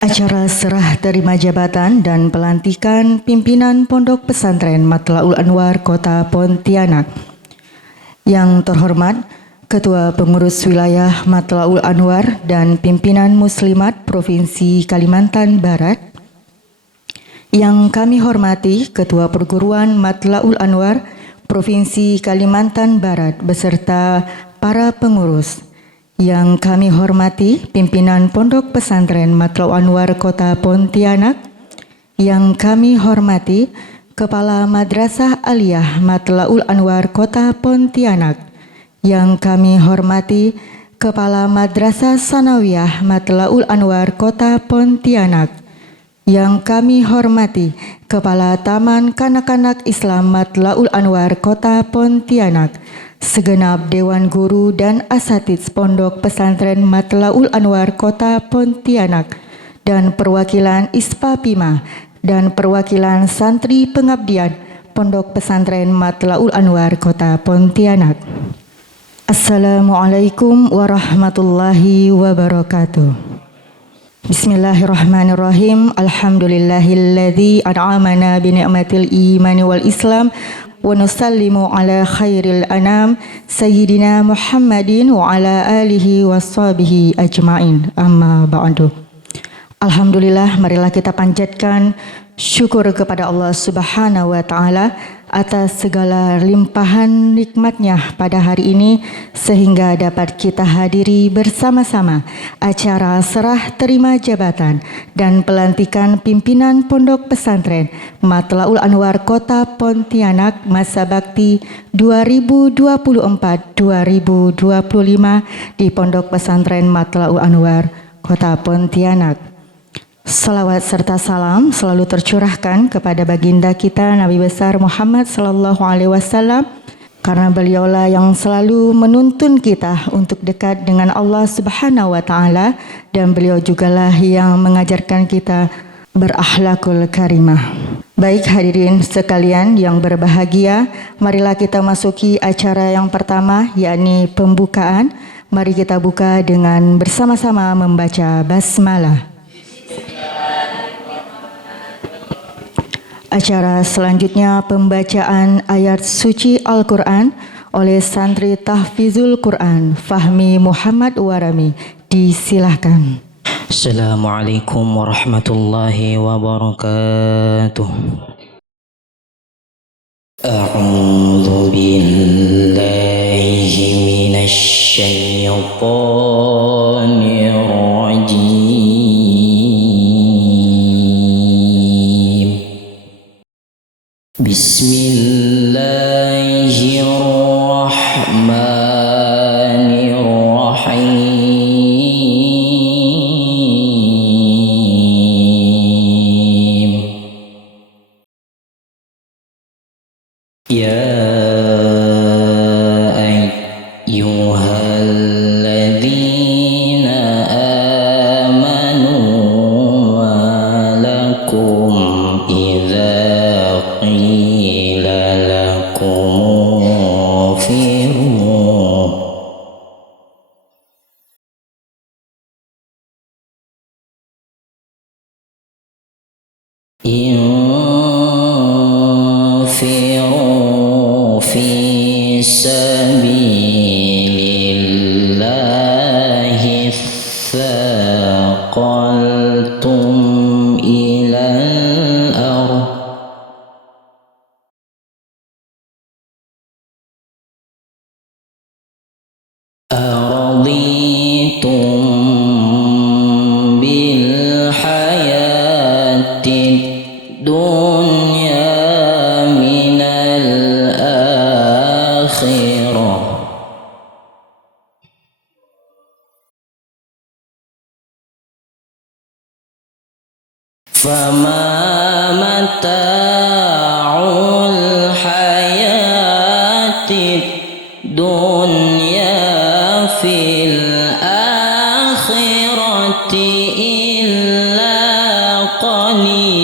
Acara serah terima jabatan dan pelantikan pimpinan Pondok Pesantren Matlaul Anwar Kota Pontianak. Yang terhormat Ketua Pengurus Wilayah Matlaul Anwar dan pimpinan Muslimat Provinsi Kalimantan Barat. Yang kami hormati Ketua Perguruan Matlaul Anwar Provinsi Kalimantan Barat beserta para pengurus. Yang kami hormati pimpinan Pondok Pesantren Matlaul Anwar Kota Pontianak. Yang kami hormati Kepala Madrasah Aliyah Matlaul Anwar Kota Pontianak. Yang kami hormati Kepala Madrasah Sanawiyah Matlaul Anwar Kota Pontianak. Yang kami hormati Kepala Taman Kanak-kanak Islam Matlaul Anwar Kota Pontianak, segenap Dewan Guru dan Asatidz Pondok Pesantren Matlaul Anwar Kota Pontianak, dan perwakilan ISPA-PIMA dan perwakilan Santri Pengabdian Pondok Pesantren Matlaul Anwar Kota Pontianak. Assalamualaikum warahmatullahi wabarakatuh. Bismillahirrahmanirrahim. Alhamdulillahilladzi an'amana bi ni'matil imani wal islam wa nusallimu ala khairil anam sayyidina Muhammadin wa ala alihi washabihi ajmain. Amma ba'du. Alhamdulillah, marilah kita panjatkan syukur kepada Allah Subhanahu wa taala atas segala limpahan nikmatnya pada hari ini sehingga dapat kita hadiri bersama-sama acara serah terima jabatan dan pelantikan pimpinan Pondok Pesantren Matlaul Anwar Kota Pontianak masa bakti 2024-2025 di Pondok Pesantren Matlaul Anwar Kota Pontianak. Salawat serta salam selalu tercurahkan kepada baginda kita Nabi besar Muhammad sallallahu alaihi wasallam, karena beliaulah yang selalu menuntun kita untuk dekat dengan Allah Subhanahu wa taala, dan beliau jugalah yang mengajarkan kita berakhlakul karimah. Baik hadirin sekalian yang berbahagia, marilah kita masuki acara yang pertama, yakni pembukaan. Mari kita buka dengan bersama-sama membaca basmalah. Acara selanjutnya pembacaan ayat suci Al-Quran oleh santri Tahfizul Quran Fahmi Muhammad Warami. Disilahkan. Assalamualaikum warahmatullahi wabarakatuh. A'udzu billahi minasy syaithanir rajim. Bismillahirrahmanirrahim. Ya ayyuhalladzina amanu wa lakum idza qila lakum firu infiru fi sabilillahi thaqaltum ilal ardh araditum bil hayatid dunya minal akhirah fama mata'ul hayatid dunya fil akhirati illa qalil.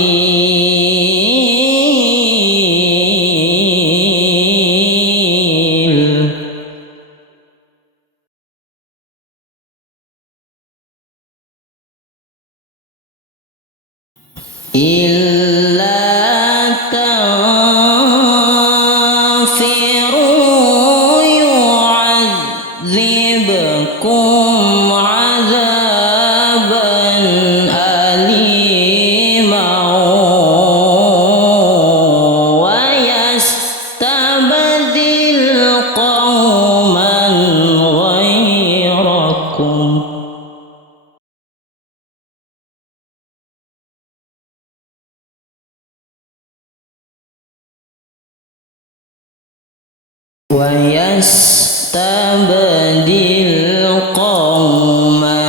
إلا تنفروا يعذبكم عذابا أليما ويستبدل قوما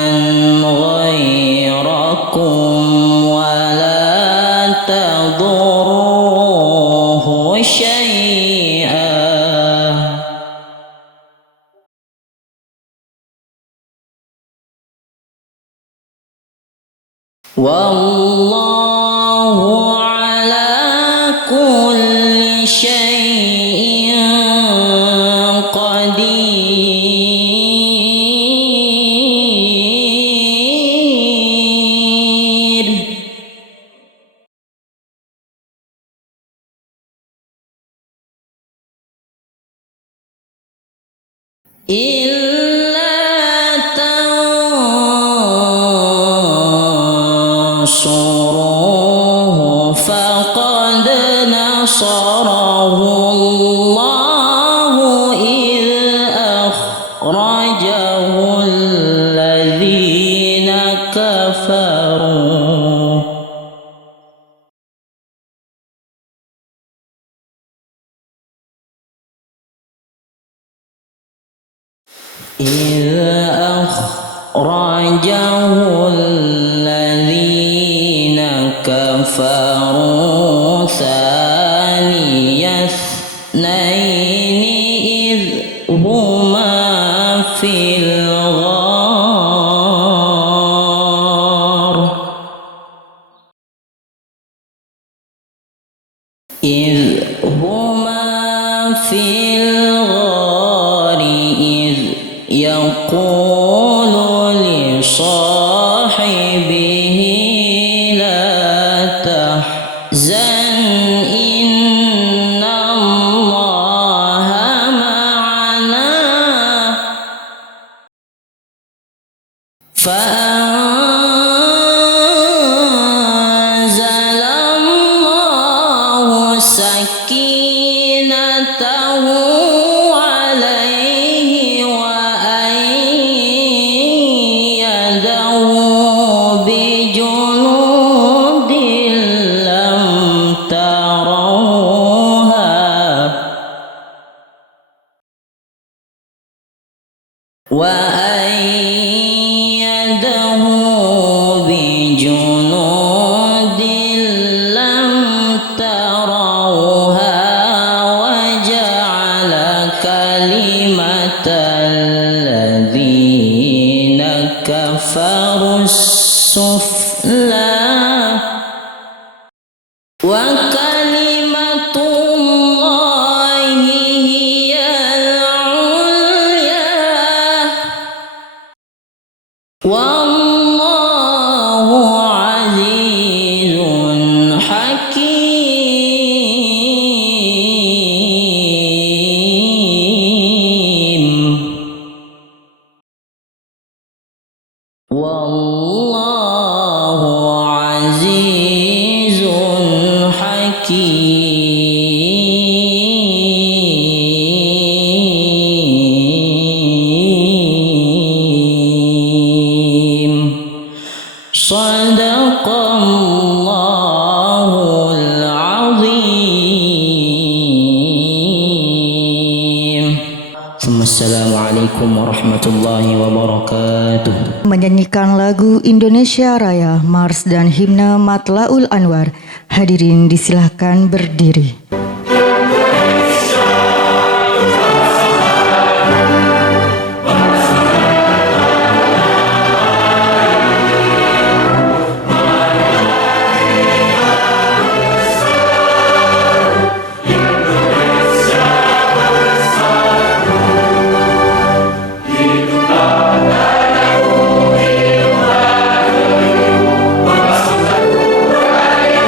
غيركم ولا تضروه شيئا والله على كل شيء قدير إلا تنصروه فقد نصره الله إذ أخرجه الذين كفروا الذين كفروا ثاني اثنين إذ هما في الغار إذ يقول لصاحبه لا تحزن إن الله معنا فأنزل الله سكينته عليه وأيده بجنود لم تروها وجعل كلمة الذين كفروا السفلى وكلمة الله هي العليا والله عزيز حكيم والله عزيز حكيم صدق الله العظيم ثم السلام عليكم ورحمة الله وبركاته. Menyanyikan lagu Indonesia Raya, Mars dan himne Matlaul Anwar. Hadirin disilahkan berdiri. Rakyat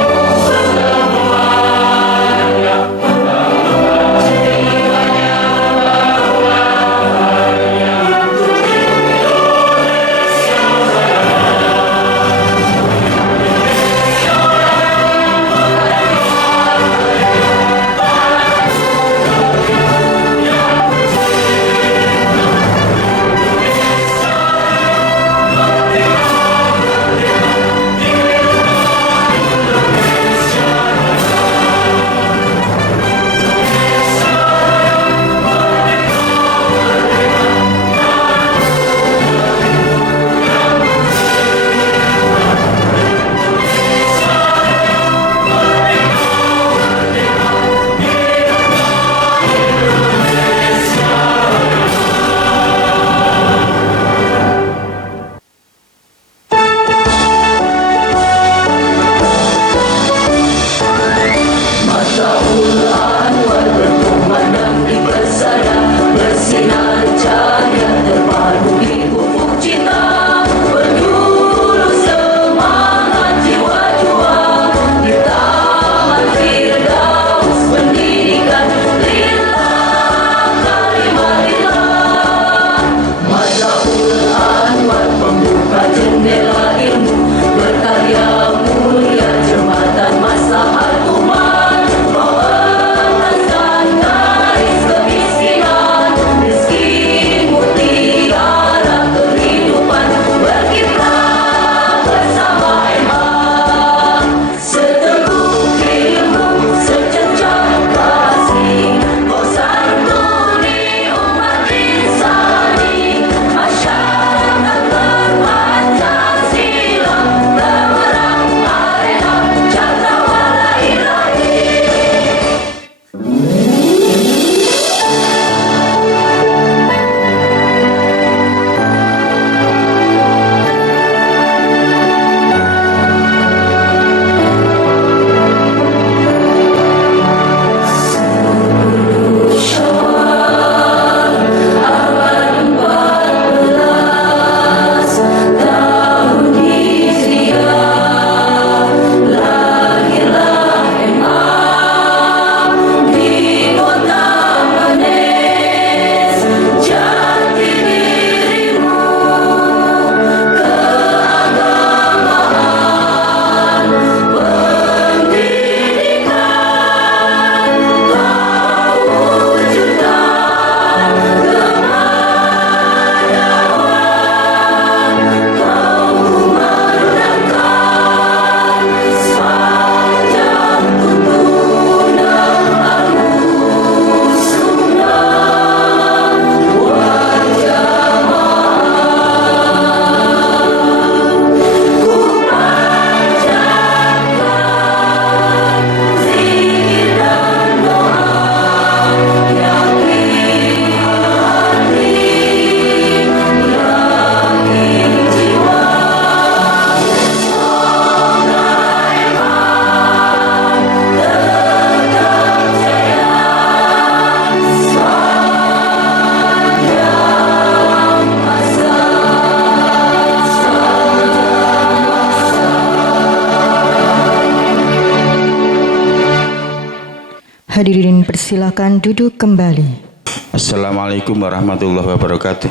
Hadirin persilakan duduk kembali. Assalamualaikum warahmatullahi wabarakatuh.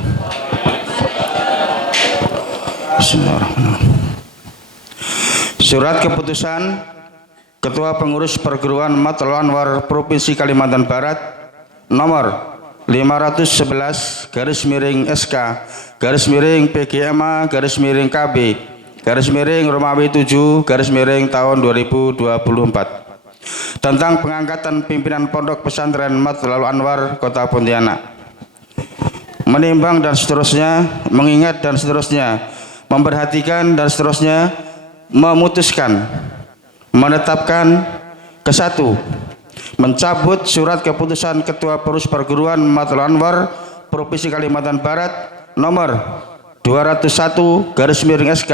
Bismillahirrahmanirrahim. Surat keputusan Ketua Pengurus Perguruan Matla'ul Anwar Provinsi Kalimantan Barat nomor 511 /SK /PGMA /KB Romawi 7 tahun 2024 tentang pengangkatan pimpinan Pondok Pesantren Matla'ul Anwar Kota Pontianak. Menimbang dan seterusnya, mengingat dan seterusnya, memperhatikan dan seterusnya, memutuskan, menetapkan ke-1, mencabut surat keputusan Ketua Pengurus Perguruan Matla'ul Anwar Provinsi Kalimantan Barat nomor 201 /SK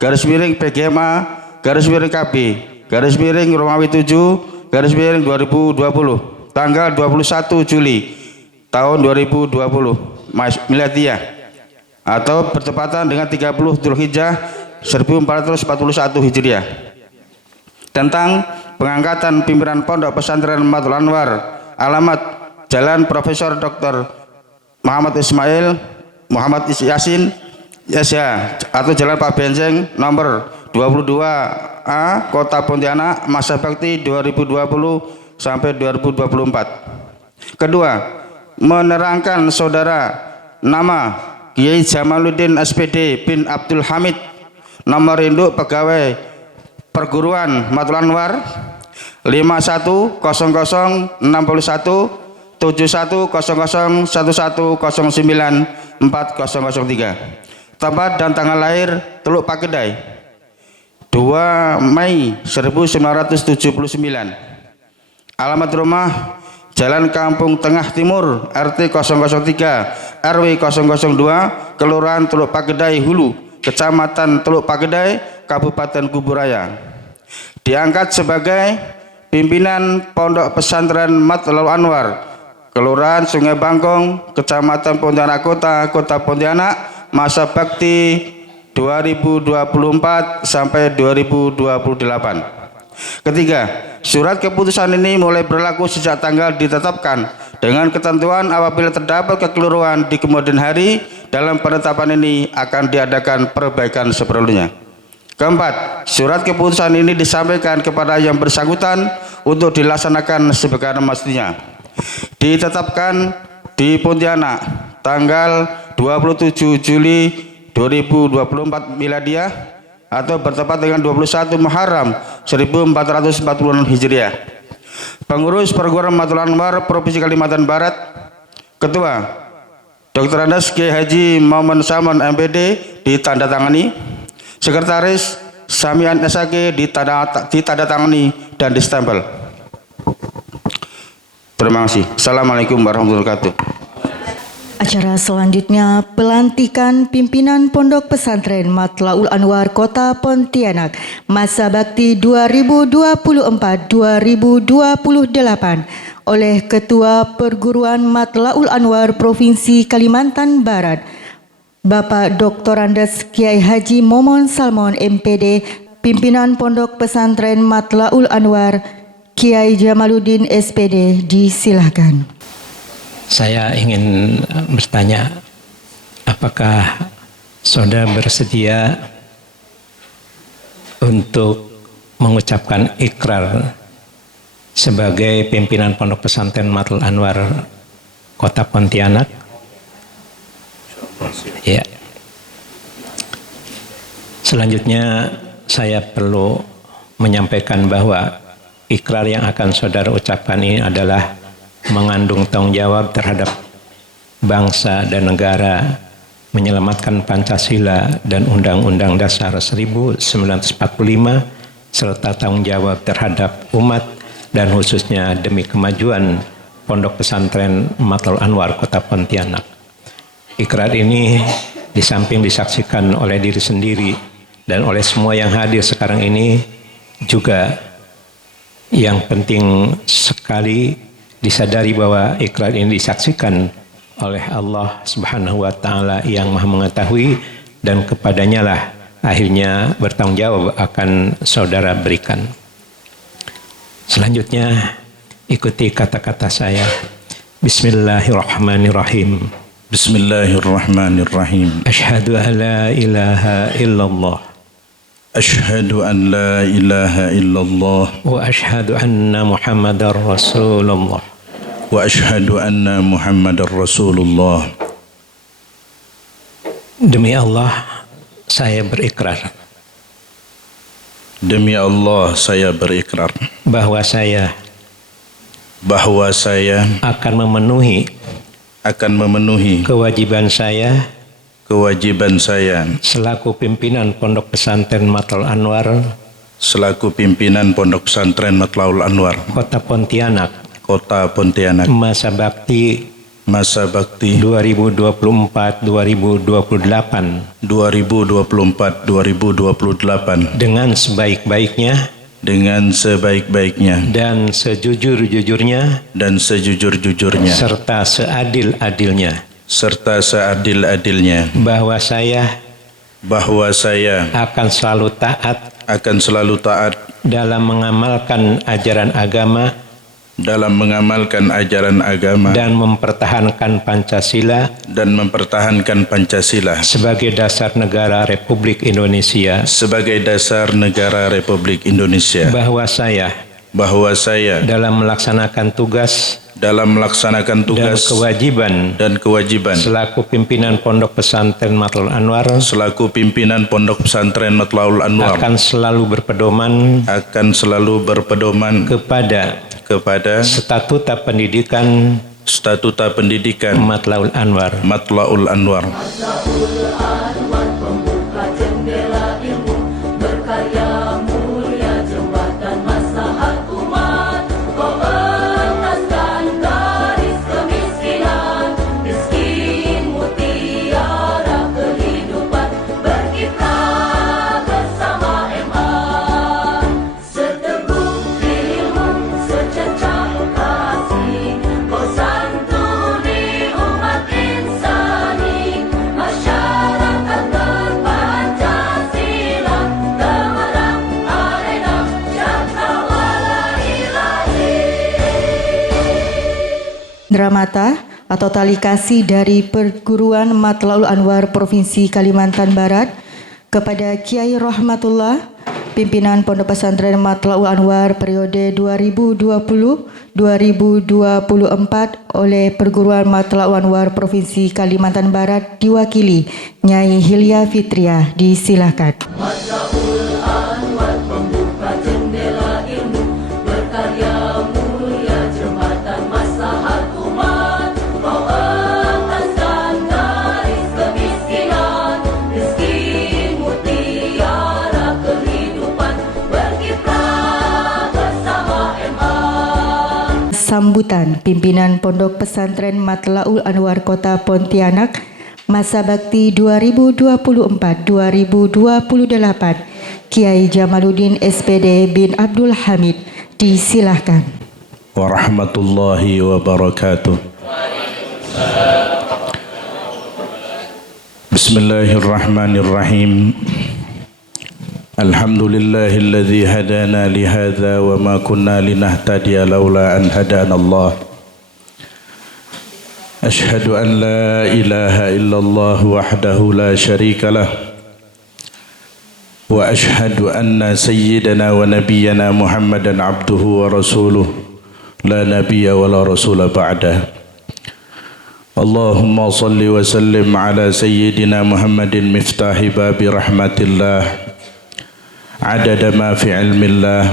/PGMA /KB Romawi 7 2020 tanggal 21 Juli tahun 2020 Miladiah atau bertepatan dengan 30 Dzulhijjah 1441 Hijriah tentang pengangkatan pimpinan Pondok Pesantren Matla'ul Anwar alamat Jalan Profesor Dr. Muhammad Ismail Muhammad Yasin SH atau Jalan Pak Benjeng nomor 22A Kota Pontianak masa bakti 2020 sampai 2024. Kedua, menerangkan saudara nama Kiai Jamaluddin SPD bin Abdul Hamid, nomor induk pegawai Perguruan Matla'ul Anwar 510061 710011094003. Tempat dan tanggal lahir Teluk Pakedai 2 Mei 1979. Alamat rumah Jalan Kampung Tengah Timur RT 003 RW 002 Kelurahan Teluk Pakedai Hulu Kecamatan Teluk Pakedai Kabupaten Kuburaya. Diangkat sebagai pimpinan Pondok Pesantren Matla'ul Anwar Kelurahan Sungai Bangkong Kecamatan Pontianak Kota Pontianak masa bakti 2024 sampai 2028. Ketiga, surat keputusan ini mulai berlaku sejak tanggal ditetapkan dengan ketentuan apabila terdapat kekeliruan di kemudian hari dalam penetapan ini akan diadakan perbaikan seperlunya. Keempat, surat keputusan ini disampaikan kepada yang bersangkutan untuk dilaksanakan sebagaimana mestinya. Ditetapkan di Pontianak tanggal 27 Juli 2024 Miladiah atau bertepat dengan 21 Muharram 1446 Hijriah. Pengurus Perguruan Matla'ul Anwar Provinsi Kalimantan Barat, Ketua Dr. Andes Kiai Haji Muhammad Saman MPD ditandatangani, Sekretaris Samian SAG ditandatangani dan distempel. Terima kasih. Assalamualaikum warahmatullahi wabarakatuh. Acara selanjutnya pelantikan pimpinan Pondok Pesantren Matla'ul Anwar Kota Pontianak masa bakti 2024-2028 oleh Ketua Perguruan Matla'ul Anwar Provinsi Kalimantan Barat, Bapak Dr. Andes Kiai Haji Momon Salmon MPD, pimpinan Pondok Pesantren Matla'ul Anwar Kiai Jamaluddin SPD, disilakan. Saya ingin bertanya, apakah saudara bersedia untuk mengucapkan ikrar sebagai pimpinan Pondok Pesantren Matla'ul Anwar Kota Pontianak? Ya. Selanjutnya saya perlu menyampaikan bahwa ikrar yang akan saudara ucapkan ini adalah mengandung tanggung jawab terhadap bangsa dan negara, menyelamatkan Pancasila dan Undang-Undang Dasar 1945, serta tanggung jawab terhadap umat dan khususnya demi kemajuan Pondok Pesantren Matla'ul Anwar Kota Pontianak. Ikrar ini di samping disaksikan oleh diri sendiri dan oleh semua yang hadir sekarang ini, juga yang penting sekali disadari bahwa ikrar ini disaksikan oleh Allah Subhanahu wa Ta'ala yang Maha Mengetahui, dan kepadanya lah akhirnya bertanggung jawab akan saudara berikan. Selanjutnya Ikuti kata-kata saya. Bismillahirrahmanirrahim. Bismillahirrahmanirrahim. Asyhadu an la ilaha illallah. Asyhadu an la ilaha illallah. Wa asyhadu anna Muhammadar Rasulullah. Wa asyhadu anna Muhammadar Rasulullah. Demi Allah, saya berikrar Demi Allah saya berikrar bahwa saya akan kewajiban memenuhi kewajiban saya selaku pimpinan Pondok Pesantren Matla'ul Anwar selaku pimpinan Pondok Pesantren Matla'ul Anwar Kota Pontianak masa bakti 2024-2028 dengan sebaik-baiknya dan sejujur-jujurnya serta seadil-adilnya bahwa saya akan selalu taat dalam mengamalkan ajaran agama dan mempertahankan Pancasila sebagai dasar negara Republik Indonesia bahwa saya dalam melaksanakan tugas dan kewajiban selaku pimpinan Pondok Pesantren Matla'ul Anwar akan selalu berpedoman kepada statuta pendidikan Matla'ul Anwar. Pembuka jendela ilmu, berkarya mulia jembatan maslahat umat. Kau entaskan garis kemiskinan, miskin mutiara kehidupan, berkiprah bersama MA. Seteguk ilmu, sececah kasih, kau santuni umat insani, masyarakat berpancasila, Tangerang arena cakrawala ilahi. Dramata atau tali kasih dari Perguruan Matla'ul Anwar Provinsi Kalimantan Barat kepada Kiai Rahmatullah, pimpinan Pondok Pesantren Matla'ul Anwar periode 2020-2024 oleh Perguruan Matla'ul Anwar Provinsi Kalimantan Barat diwakili Nyai Hilya Fitriah. Disilahkan. Matla'ul Anwar pembuka jendela ilmu, berkarya mulia jembatan maslahat umat. Kau entaskan garis kemiskinan, miskin mutiara kehidupan, berkiprah bersama MA. Sambutan pimpinan Pondok Pesantren Matla'ul Anwar Kota Pontianak masa bakti 2024-2028 Kiai Jamaluddin SPD bin Abdul Hamid. Disilahkan. Warahmatullahi wabarakatuh. Bismillahirrahmanirrahim. Alhamdulillahilladzi hadana lihadza wa ma kunna linahtadiya laula an hadana Allah. Ashhadu an la ilaha illallah wahdahu la syarika lah. Wa ashhadu anna sayyidana wa nabiyyana Muhammadan abduhu wa rasuluh la nabiyya wa la rasula ba'dah. Allahumma salli wa sallim ala sayyidina Muhammadin miftahi babi rahmatillah adada ma fi ilmillah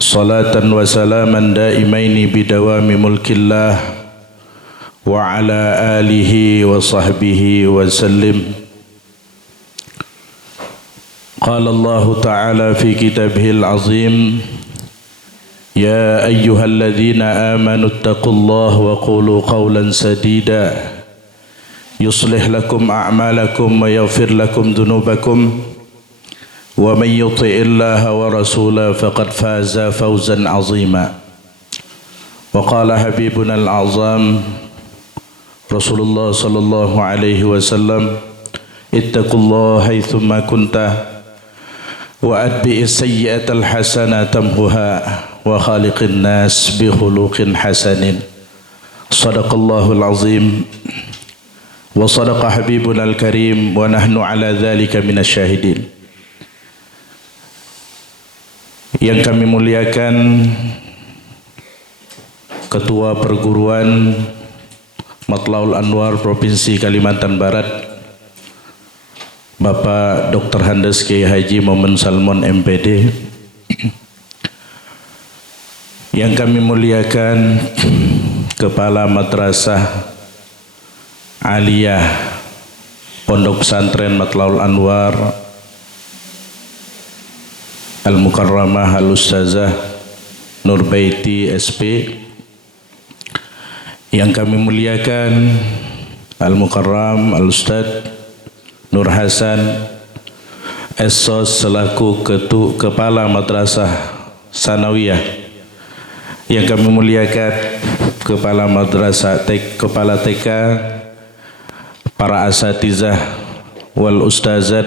salatan wa salaman daimaini bidawami mulkillah wa ala alihi wa sahbihi wa sallim. Qala Allah ta'ala fi kitabihil azim Ya ayyuhalladzina amanu ittaqullaha wa qulu qawlan sadida yuslih lakum a'malakum wa yaghfir lakum dhunubakum wa man yuti'illaha wa rasulahu faqad faza fawzan 'azima. Wa qala habibuna al-'azam Rasulullah sallallahu alaihi wasallam ittaqullaha haitsuma kunta wa atbi'is sayyi'atal hasanata tamhuha wa khaliqin nas bi khuluqin hasanin. Sadaqallahul azim wa sadaqa habibuna al-karim wa nahnu ala dhalika minasyahidin. Yang kami muliakan Ketua Perguruan Matlaul Anwar Provinsi Kalimantan Barat, Bapak Dr. Handes Kiai Haji Momen Salmon MPD. Yang kami muliakan Kepala Madrasah Aliyah Pondok Pesantren Matlaul Anwar Al-Mukarramah Al-Ustazah Nurbaiti SP. Yang kami muliakan Al-Mukarram Al-Ustaz Nur Hasan Esos selaku Kepala Madrasah Sanawiyah. Yang kami muliakan Kepala Madrasah Kepala TK, para asatizah wal ustazat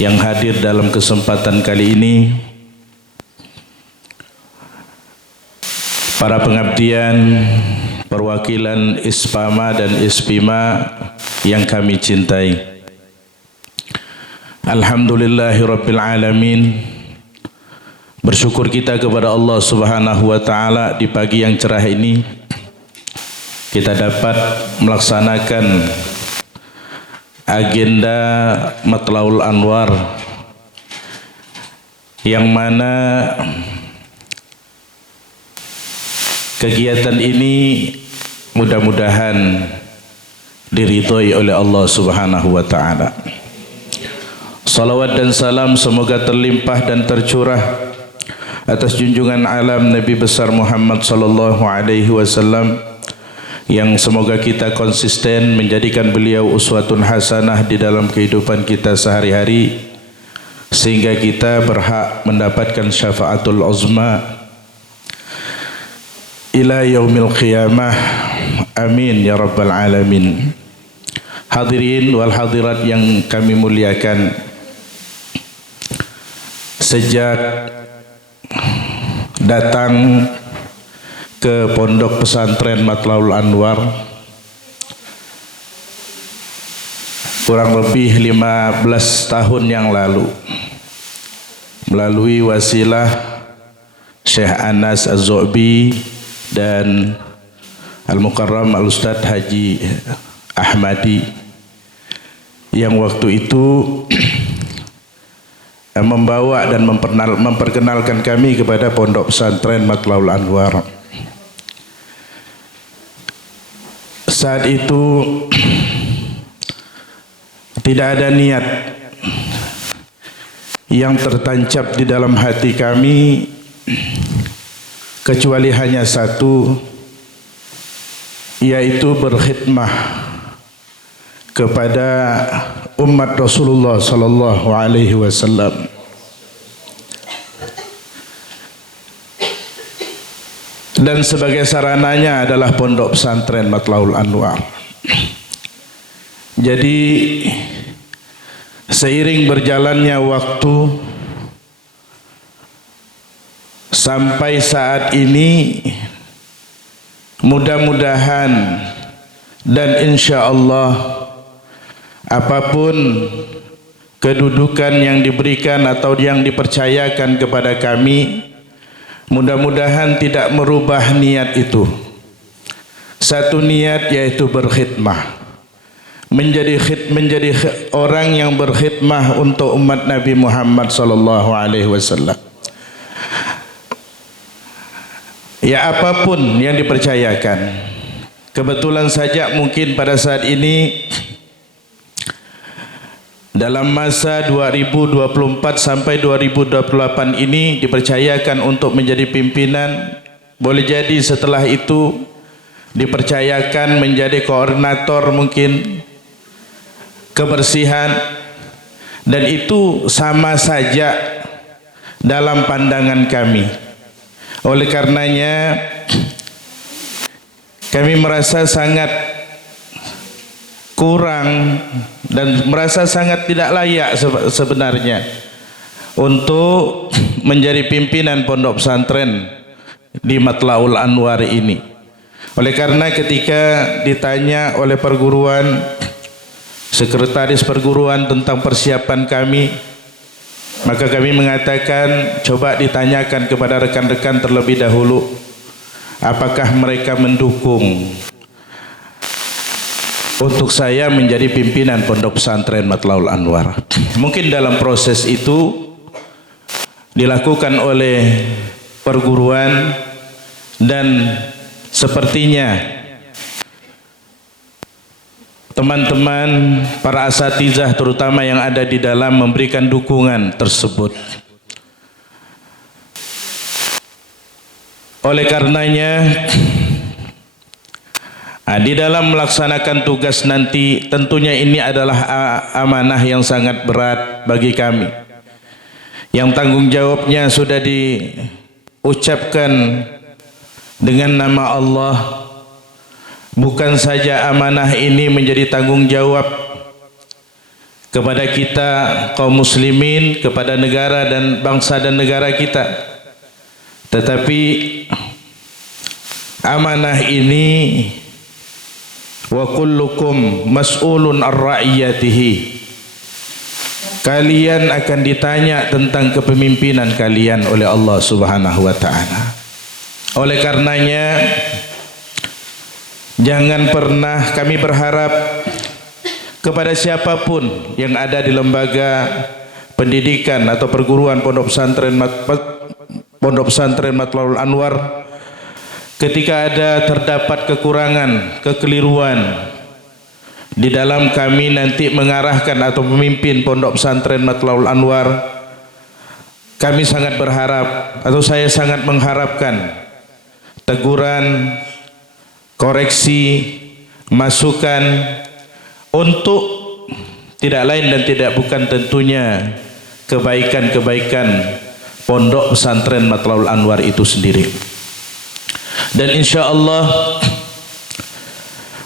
yang hadir dalam kesempatan kali ini, para pengabdian perwakilan ISPAMA dan ISPIMA yang kami cintai. Alhamdulillahirabbil alamin. Bersyukur kita kepada Allah Subhanahu wa taala di pagi yang cerah ini kita dapat melaksanakan agenda Matlaul Anwar yang mana kegiatan ini mudah-mudahan diridhoi oleh Allah Subhanahu wa taala. Salawat dan salam semoga terlimpah dan tercurah atas junjungan alam Nabi besar Muhammad sallallahu alaihi wasallam yang semoga kita konsisten menjadikan beliau uswatun hasanah di dalam kehidupan kita sehari-hari sehingga kita berhak mendapatkan syafaatul uzma ila yaumil qiyamah. Amin ya rabbal alamin. Hadirin wal hadirat yang kami muliakan, sejak datang ke Pondok Pesantren Matlaul Anwar kurang lebih 15 tahun yang lalu melalui wasilah Syekh Anas Az-Zu'bi dan Al-Mukarram Al-Ustaz Haji Ahmadi yang waktu itu membawa dan memperkenalkan kami kepada Pondok Pesantren Matlaul Anwar. Saat itu tidak ada niat yang tertancap di dalam hati kami kecuali hanya satu, yaitu berkhidmah kepada umat Rasulullah sallallahu alaihi wasallam. Dan sebagai sarananya adalah Pondok Pesantren Matlaul Anwar. Jadi seiring berjalannya waktu sampai saat ini, mudah-mudahan dan insya Allah apapun kedudukan yang diberikan atau yang dipercayakan kepada kami, mudah-mudahan tidak merubah niat itu. Satu niat, yaitu berkhidmah, menjadi orang yang berkhidmah untuk umat Nabi Muhammad sallallahu alaihi wasallam. Ya, apapun yang dipercayakan. Kebetulan saja mungkin pada saat ini dalam masa 2024 sampai 2028 ini dipercayakan untuk menjadi pimpinan. Boleh jadi setelah itu dipercayakan menjadi koordinator, mungkin kebersihan, dan itu sama saja dalam pandangan kami. Oleh karenanya kami merasa sangat kurang dan merasa sangat tidak layak sebenarnya untuk menjadi pimpinan pondok pesantren di Matla'ul Anwar ini. Oleh karena ketika ditanya oleh perguruan, sekretaris perguruan tentang persiapan kami, maka kami mengatakan coba ditanyakan kepada rekan-rekan terlebih dahulu apakah mereka mendukung untuk saya menjadi pimpinan pondok pesantren Matla'ul Anwar. Mungkin dalam proses itu dilakukan oleh perguruan dan sepertinya teman-teman para asatizah terutama yang ada di dalam memberikan dukungan tersebut. Oleh karenanya di dalam melaksanakan tugas nanti tentunya ini adalah amanah yang sangat berat bagi kami, yang tanggung jawabnya sudah diucapkan dengan nama Allah. Bukan saja amanah ini menjadi tanggung jawab kepada kita kaum muslimin, kepada negara dan bangsa dan negara kita, tetapi amanah ini wa kullukum mas'ulun ar-ra'iyatihi, kalian akan ditanya tentang kepemimpinan kalian oleh Allah Subhanahu wa taala. Oleh karenanya jangan pernah kami berharap kepada siapapun yang ada di lembaga pendidikan atau perguruan pondok pesantren Matla'ul Anwar, ketika terdapat kekurangan, kekeliruan di dalam kami nanti mengarahkan atau memimpin pondok pesantren Matla'ul Anwar, kami sangat berharap atau saya sangat mengharapkan teguran, koreksi, masukan untuk tidak lain dan tidak bukan tentunya kebaikan-kebaikan pondok pesantren Matla'ul Anwar itu sendiri. Dan insya Allah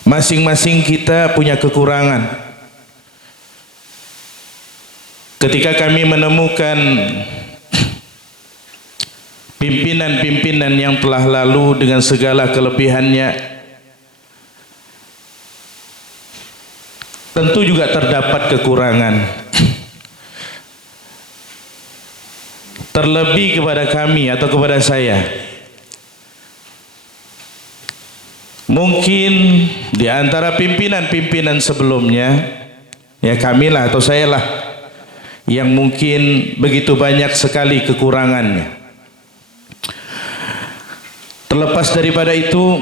masing-masing kita punya kekurangan. Ketika kami menemukan pimpinan-pimpinan yang telah lalu dengan segala kelebihannya, tentu juga terdapat kekurangan. Terlebih kepada kami atau kepada saya, mungkin di antara pimpinan-pimpinan sebelumnya, ya kamilah atau sayalah yang mungkin begitu banyak sekali kekurangannya. Terlepas daripada itu,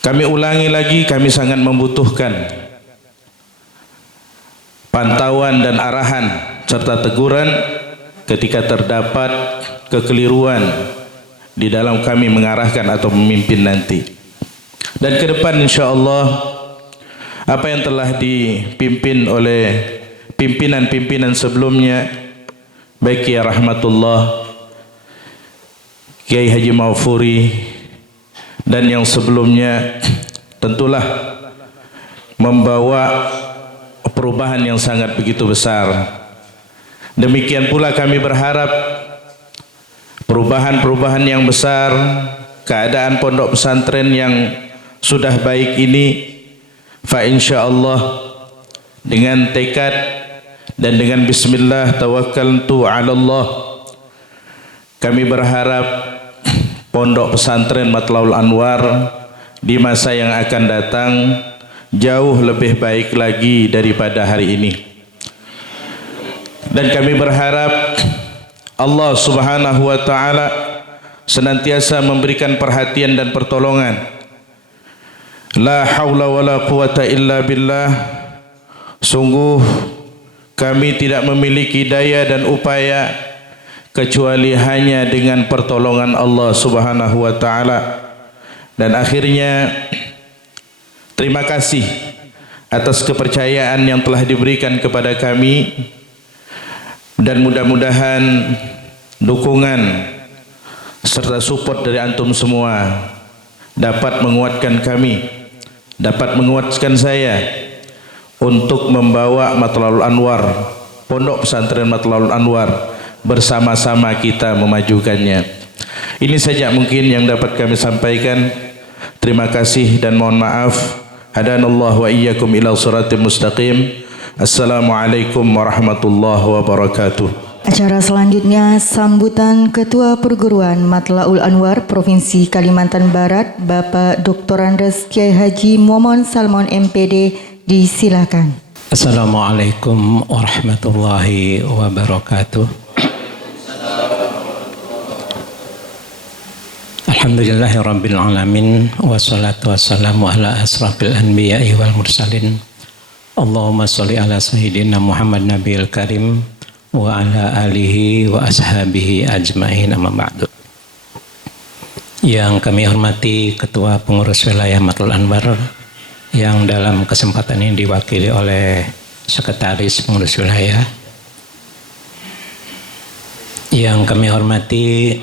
kami ulangi lagi, kami sangat membutuhkan pantauan dan arahan serta teguran ketika terdapat kekeliruan di dalam kami mengarahkan atau memimpin nanti. Dan ke depan insya Allah apa yang telah dipimpin oleh pimpinan-pimpinan sebelumnya, baik ya rahmatullah Kiai Haji Maufuri dan yang sebelumnya, tentulah membawa perubahan yang sangat begitu besar. Demikian pula kami berharap perubahan-perubahan yang besar, keadaan pondok pesantren yang sudah baik ini, fa insyaallah dengan tekad dan dengan bismillah tawakkaltu 'ala Allah, kami berharap pondok pesantren Matla'ul Anwar di masa yang akan datang jauh lebih baik lagi daripada hari ini. Dan kami berharap Allah Subhanahu wa taala senantiasa memberikan perhatian dan pertolongan. La haula wala quwata illa billah. Sungguh kami tidak memiliki daya dan upaya kecuali hanya dengan pertolongan Allah Subhanahu wa taala. Dan akhirnya terima kasih atas kepercayaan yang telah diberikan kepada kami, dan mudah-mudahan dukungan serta support dari antum semua dapat menguatkan kami, dapat menguatkan saya untuk membawa Matla'ul Anwar Pondok Pesantren Matlaul Anwar, bersama-sama kita memajukannya. Ini saja mungkin yang dapat kami sampaikan. Terima kasih dan mohon maaf. Hadanallahu wa iyyakum ila shiratim mustaqim. Assalamualaikum warahmatullahi wabarakatuh. Acara selanjutnya sambutan Ketua Perguruan Matlaul Anwar Provinsi Kalimantan Barat, Bapak Dr. Andes Kiai Haji Muhammad Salmon MPD, disilakan. Assalamualaikum warahmatullahi wabarakatuh. Alhamdulillahirabbil alamin wassalatu wassalamu ala asrafil anbiya'i wal mursalin. Allahumma sholli ala sayyidina Muhammad nabiyil karim wa ala alihi wa ashabihi ajma'in, amma ba'du. Yang kami hormati Ketua Pengurus Wilayah Matlaul Anwar, yang dalam kesempatan ini diwakili oleh Sekretaris Pengurus Wilayah. Yang kami hormati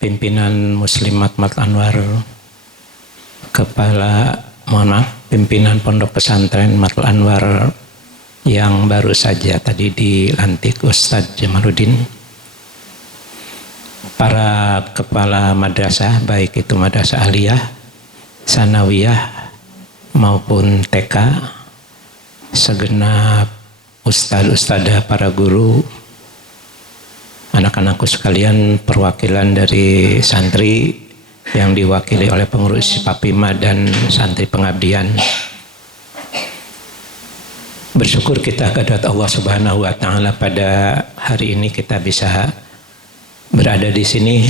pimpinan Muslimat Matlaul Anwar, pimpinan Pondok Pesantren Matlaul Anwar yang baru saja tadi dilantik Ustadz Jamaluddin, para kepala madrasah, baik itu madrasah aliyah, sanawiyah maupun TK, segenap ustadz-ustadzah, para guru, anak-anakku sekalian, perwakilan dari santri yang diwakili oleh pengurus Papima dan santri pengabdian. Bersyukur kita kehadirat Allah Subhanahu wa taala pada hari ini kita bisa berada di sini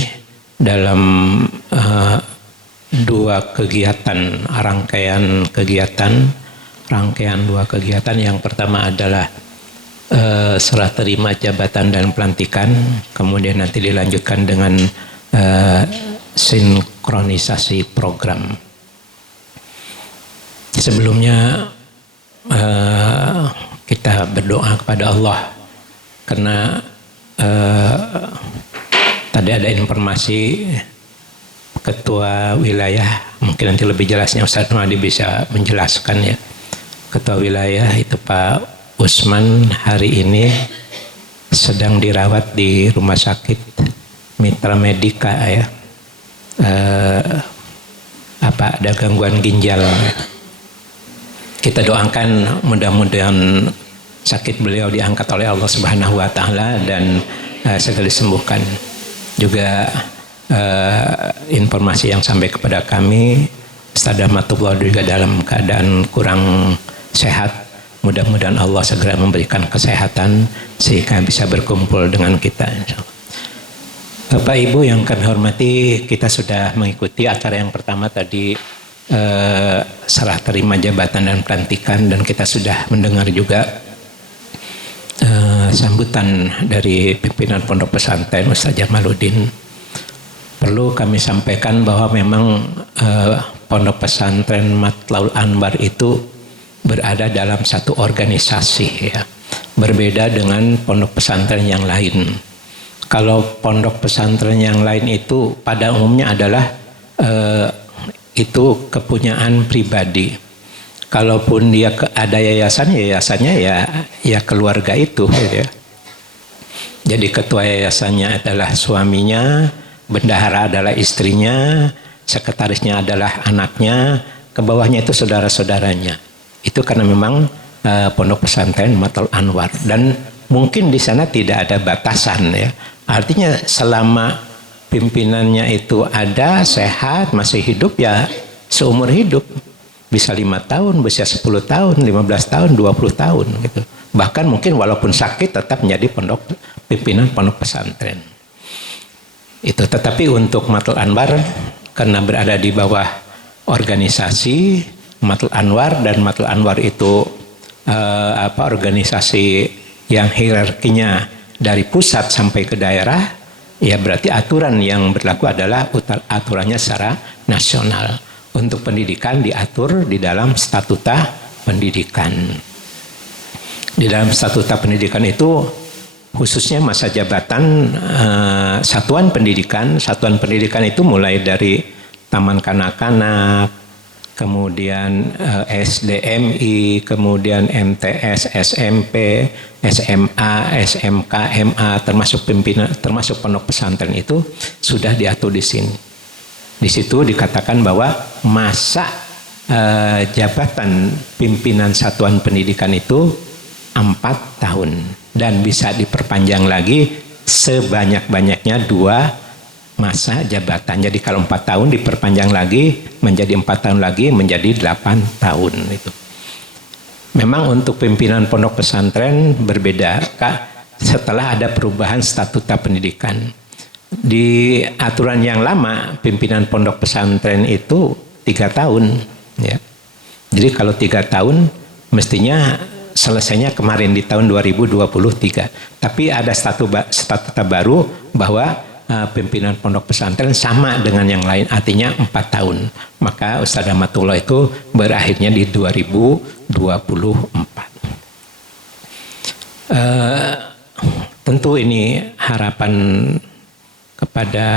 dalam dua kegiatan, rangkaian dua kegiatan. Yang pertama adalah serah terima jabatan dan pelantikan, kemudian nanti dilanjutkan dengan sinkronisasi program. Sebelumnya kita berdoa kepada Allah karena tadi ada informasi Ketua Wilayah, mungkin nanti lebih jelasnya Ustadz Madi bisa menjelaskan ya. Ketua Wilayah itu Pak Usman hari ini sedang dirawat di Rumah Sakit Mitra Medika ya. Ada gangguan ginjal. Kita doakan mudah-mudahan sakit beliau diangkat oleh Allah Subhanahu wa taala dan segera disembuhkan. Juga informasi yang sampai kepada kami, Ustaz Ahmadullah juga dalam keadaan kurang sehat. Mudah-mudahan Allah segera memberikan kesehatan sehingga bisa berkumpul dengan kita. Bapak Ibu yang kami hormati, kita sudah mengikuti acara yang pertama tadi, serah terima jabatan dan pelantikan, dan kita sudah mendengar juga sambutan dari pimpinan Pondok Pesantren Ustaz Jamaluddin. Perlu kami sampaikan bahwa memang Pondok Pesantren Matlaul Anwar itu berada dalam satu organisasi ya, berbeda dengan pondok pesantren yang lain. Kalau pondok pesantren yang lain itu pada umumnya adalah itu kepunyaan pribadi. Kalaupun dia ada yayasan, yayasannya ya keluarga itu ya. Jadi ketua yayasannya adalah suaminya, bendahara adalah istrinya, sekretarisnya adalah anaknya, ke bawahnya itu saudara-saudaranya. Itu karena memang Pondok Pesantren Matlaul Anwar, dan mungkin di sana tidak ada batasan ya. Artinya selama pimpinannya itu ada, sehat, masih hidup ya seumur hidup. Bisa 5 tahun, bisa 10 tahun, 15 tahun, 20 tahun gitu. Bahkan mungkin walaupun sakit tetap menjadi pimpinan pondok pesantren. Itu, tetapi untuk Matlaul Anwar karena berada di bawah organisasi Matlaul Anwar, dan Matlaul Anwar itu organisasi yang hierarkinya dari pusat sampai ke daerah, ya berarti aturan yang berlaku adalah aturannya secara nasional. Untuk pendidikan diatur di dalam statuta pendidikan. Di dalam statuta pendidikan itu khususnya masa jabatan satuan pendidikan itu mulai dari taman kanak-kanak, kemudian SDMI, kemudian MTS, SMP, SMA, SMK, MA, termasuk pimpinan, termasuk pondok pesantren itu sudah diatur di sini. Di situ dikatakan bahwa masa jabatan pimpinan satuan pendidikan itu 4 tahun dan bisa diperpanjang lagi sebanyak-banyaknya 2 masa jabatan. Jadi kalau 4 tahun diperpanjang lagi menjadi 4 tahun lagi menjadi 8 tahun itu. Memang untuk pimpinan pondok pesantren berbeda, Kak, setelah ada perubahan statuta pendidikan. Di aturan yang lama pimpinan pondok pesantren itu 3 tahun ya. Jadi kalau 3 tahun mestinya selesainya kemarin di tahun 2023. Tapi ada statuta baru bahwa pimpinan pondok pesantren sama dengan yang lain, artinya 4 tahun. Maka Ustaz Amatullah itu berakhirnya di 2024. Tentu ini harapan kepada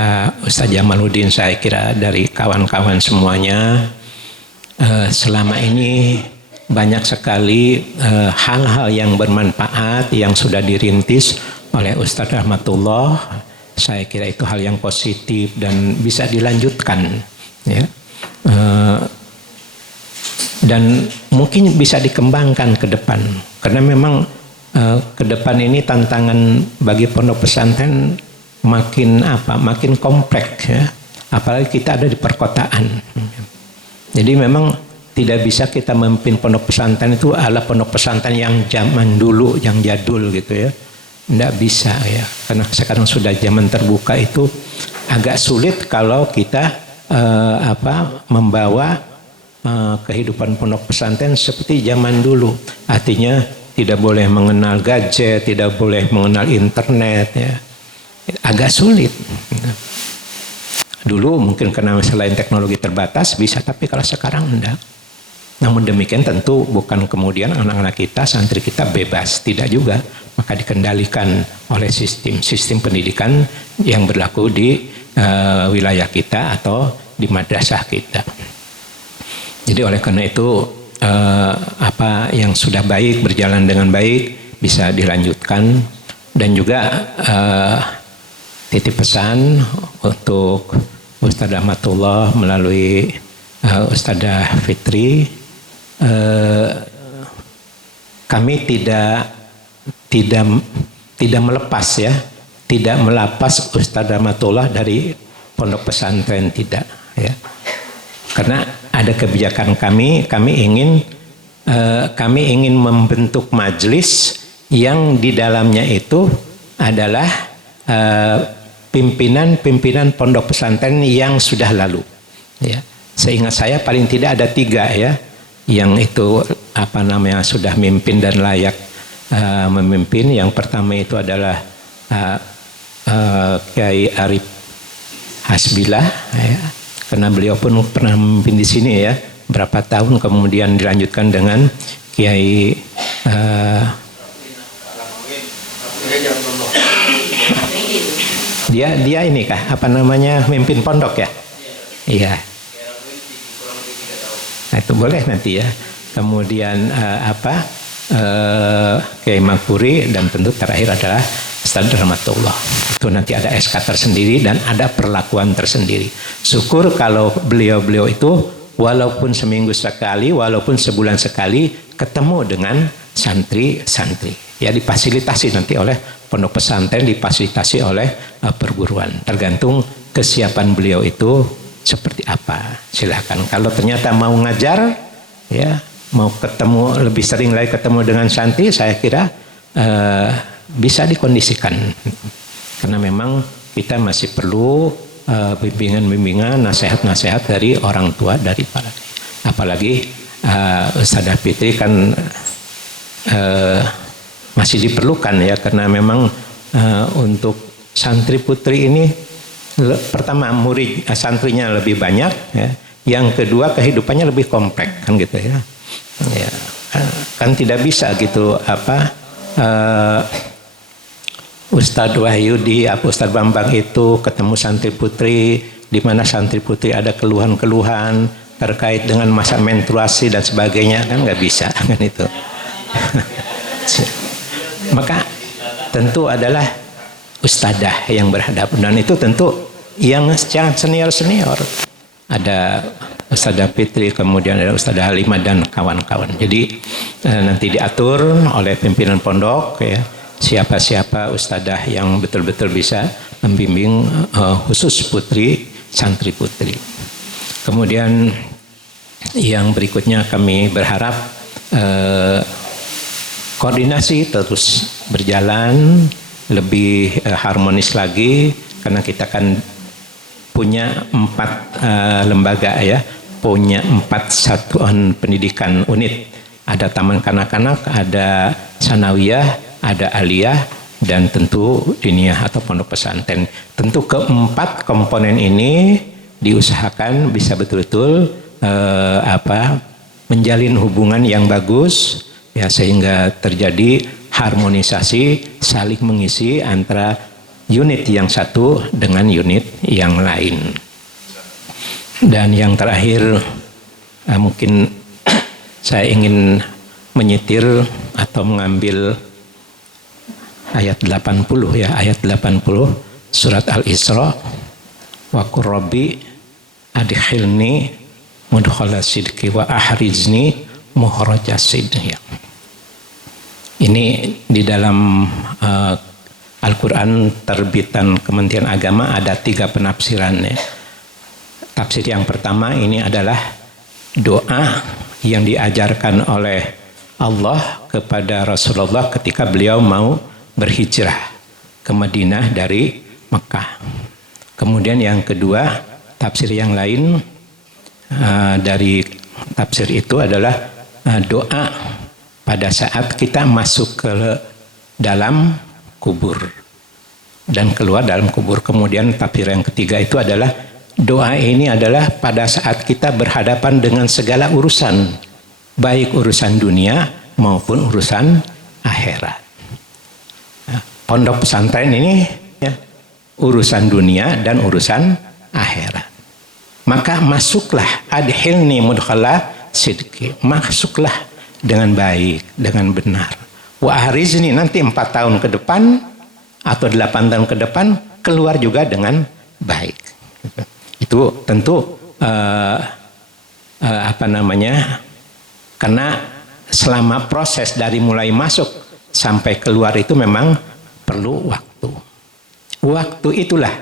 Ustaz Jamaluddin, saya kira dari kawan-kawan semuanya. Selama ini banyak sekali hal-hal yang bermanfaat yang sudah dirintis oleh Ustaz Rahmatullah. Saya kira itu hal yang positif dan bisa dilanjutkan ya. Dan mungkin bisa dikembangkan ke depan karena memang ke depan ini tantangan bagi pondok pesantren makin kompleks ya. Apalagi kita ada di perkotaan. Jadi memang tidak bisa kita memimpin pondok pesantren itu ala pondok pesantren yang zaman dulu, yang jadul gitu ya. Tidak bisa ya. Karena sekarang sudah zaman terbuka, itu agak sulit kalau kita membawa kehidupan pondok pesantren seperti zaman dulu. Artinya tidak boleh mengenal gadget, tidak boleh mengenal internet ya. Agak sulit. Dulu mungkin karena selain teknologi terbatas bisa, tapi kalau sekarang enggak. Namun demikian tentu bukan kemudian anak-anak kita, santri kita bebas, tidak juga. Maka dikendalikan oleh sistem pendidikan yang berlaku di wilayah kita atau di madrasah kita. Jadi oleh karena itu apa yang sudah baik berjalan dengan baik bisa dilanjutkan, dan juga titip pesan untuk Ustadzah Ahmadullah melalui Ustadzah Fitri, kami tidak melepas ya, tidak melepas Ustadzah Ahmadullah dari pondok pesantren, tidak ya. Karena ada kebijakan kami ingin membentuk majelis yang di dalamnya itu adalah pimpinan pondok pesantren yang sudah lalu ya. Seingat saya paling tidak ada 3 ya yang itu sudah mimpin dan layak memimpin. Yang pertama itu adalah Kiai Arif Hasbillah ya. Karena beliau pun pernah memimpin di sini ya berapa tahun, kemudian dilanjutkan dengan Kiai dia ini kah mimpin pondok ya? Iya. Nah, itu boleh nanti ya. Kemudian Kiai Makpuri, dan tentu terakhir adalah Ustaz Rahmatullah. Itu nanti ada SK tersendiri dan ada perlakuan tersendiri. Syukur kalau beliau-beliau itu walaupun seminggu sekali, walaupun sebulan sekali ketemu dengan santri-santri. Ya difasilitasi nanti oleh pondok pesantren, difasilitasi oleh perguruan. Tergantung kesiapan beliau itu seperti apa. Silakan. Kalau ternyata mau ngajar, ya mau ketemu lebih sering lagi ketemu dengan santri, saya kira bisa dikondisikan. Karena memang kita masih perlu bimbingan-bimbingan, nasihat-nasihat dari orang tua, dari para. Apalagi Ustadzah Fitri kan masih diperlukan ya, karena memang untuk santri putri ini pertama murid santrinya lebih banyak ya, yang kedua kehidupannya lebih kompleks kan gitu ya. Ya kan tidak bisa gitu Ustadz Wahyudi, Ustadz Bambang itu ketemu santri putri, di mana santri putri ada keluhan-keluhan, terkait dengan masa menstruasi dan sebagainya, kan nggak bisa kan itu. Maka tentu adalah ustadzah yang berhadapan, dan itu tentu yang senior. Ada Ustadzah Fitri, kemudian ada Ustadzah Halimah dan kawan-kawan. Jadi nanti diatur oleh pimpinan pondok ya, siapa-siapa ustadzah yang betul-betul bisa membimbing khusus putri, santri putri. Kemudian yang berikutnya kami berharap koordinasi terus berjalan lebih harmonis lagi, karena kita kan punya 4 lembaga ya, punya 4 satuan pendidikan unit. Ada taman kanak-kanak, ada sanawiyah, ada aliyah, dan tentu diniyah atau pondok pesantren. Tentu keempat komponen ini diusahakan bisa betul-betul menjalin hubungan yang bagus ya, sehingga terjadi harmonisasi, saling mengisi antara unit yang satu dengan unit yang lain. Dan yang terakhir mungkin saya ingin menyitir atau mengambil ayat 80 ya, ayat 80 surat Al-Isra, wa qur rabbi adkhilni mudkhala sidqi wa ahrizni mukhraja sidqi. Ini di dalam Al-Quran terbitan Kementerian Agama ada 3 penafsiran ya. Tafsir yang pertama ini adalah doa yang diajarkan oleh Allah kepada Rasulullah ketika beliau mau berhijrah ke Madinah dari Mekah. Kemudian yang kedua, tafsir yang lain dari tafsir itu adalah doa pada saat kita masuk ke dalam kubur dan keluar dalam kubur. Kemudian tafsir yang ketiga itu adalah doa ini adalah pada saat kita berhadapan dengan segala urusan, baik urusan dunia maupun urusan akhirat. Nah, pondok pesantren ini ya, urusan dunia dan urusan akhirat. Maka masuklah adhilni mudkhala sidqi, masuklah dengan baik, dengan benar. Wa ahrizni, nanti 4 tahun ke depan atau 8 tahun ke depan keluar juga dengan baik. Itu tentu karena selama proses dari mulai masuk sampai keluar itu memang perlu waktu. Waktu itulah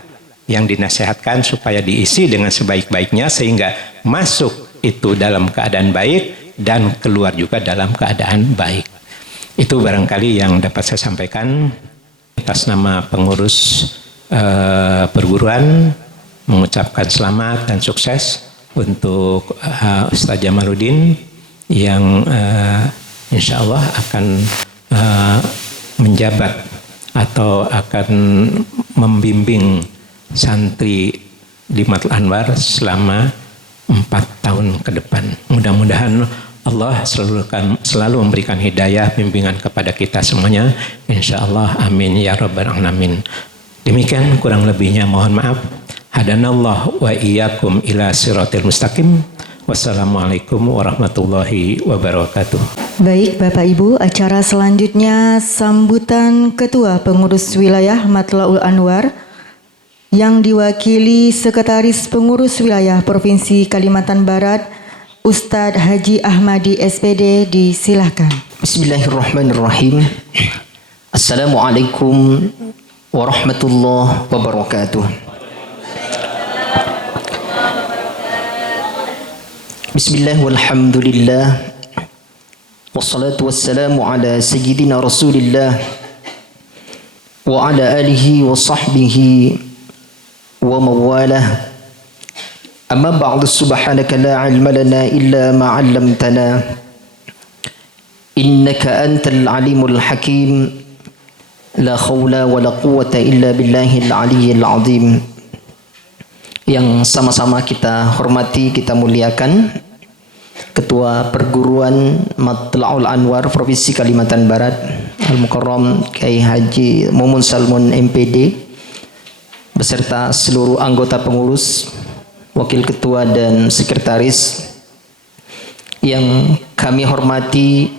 yang dinasihatkan supaya diisi dengan sebaik-baiknya sehingga masuk itu dalam keadaan baik dan keluar juga dalam keadaan baik. Itu barangkali yang dapat saya sampaikan atas nama pengurus perguruan, mengucapkan selamat dan sukses untuk Ustaz Jamaluddin yang insya Allah akan menjabat atau akan membimbing santri di Matla'ul Anwar selama 4 tahun ke depan. Mudah-mudahan Allah selalu memberikan hidayah, bimbingan kepada kita semuanya. Insya Allah, amin ya rabbal alamin. Demikian kurang lebihnya mohon maaf. Hadanallah wa iyyakum ila siratil mustaqim. Wassalamualaikum warahmatullahi wabarakatuh. Baik Bapak Ibu, acara selanjutnya sambutan Ketua Pengurus Wilayah Matla'ul Anwar yang diwakili Sekretaris Pengurus Wilayah Provinsi Kalimantan Barat, Ustadz Haji Ahmadi SPD, disilahkan. Bismillahirrahmanirrahim. Assalamualaikum warahmatullahi wabarakatuh. Bismillah walhamdulillah wassalatu wassalamu ala sayyidina rasulillah wa ala alihi wa sahbihi wa mawalah. Amma ba'du, subhanaka la ilma lana illa ma 'allamtana innaka antal alimul hakim. La khawla wa la quwwata illa billahil aliyyil azim. Yang sama-sama kita hormati, kita muliakan Ketua Perguruan Matla'ul Anwar Provinsi Kalimantan Barat Al-Mukarram Kiai Haji Mumun Salmun MPD beserta seluruh anggota pengurus Wakil Ketua dan Sekretaris yang kami hormati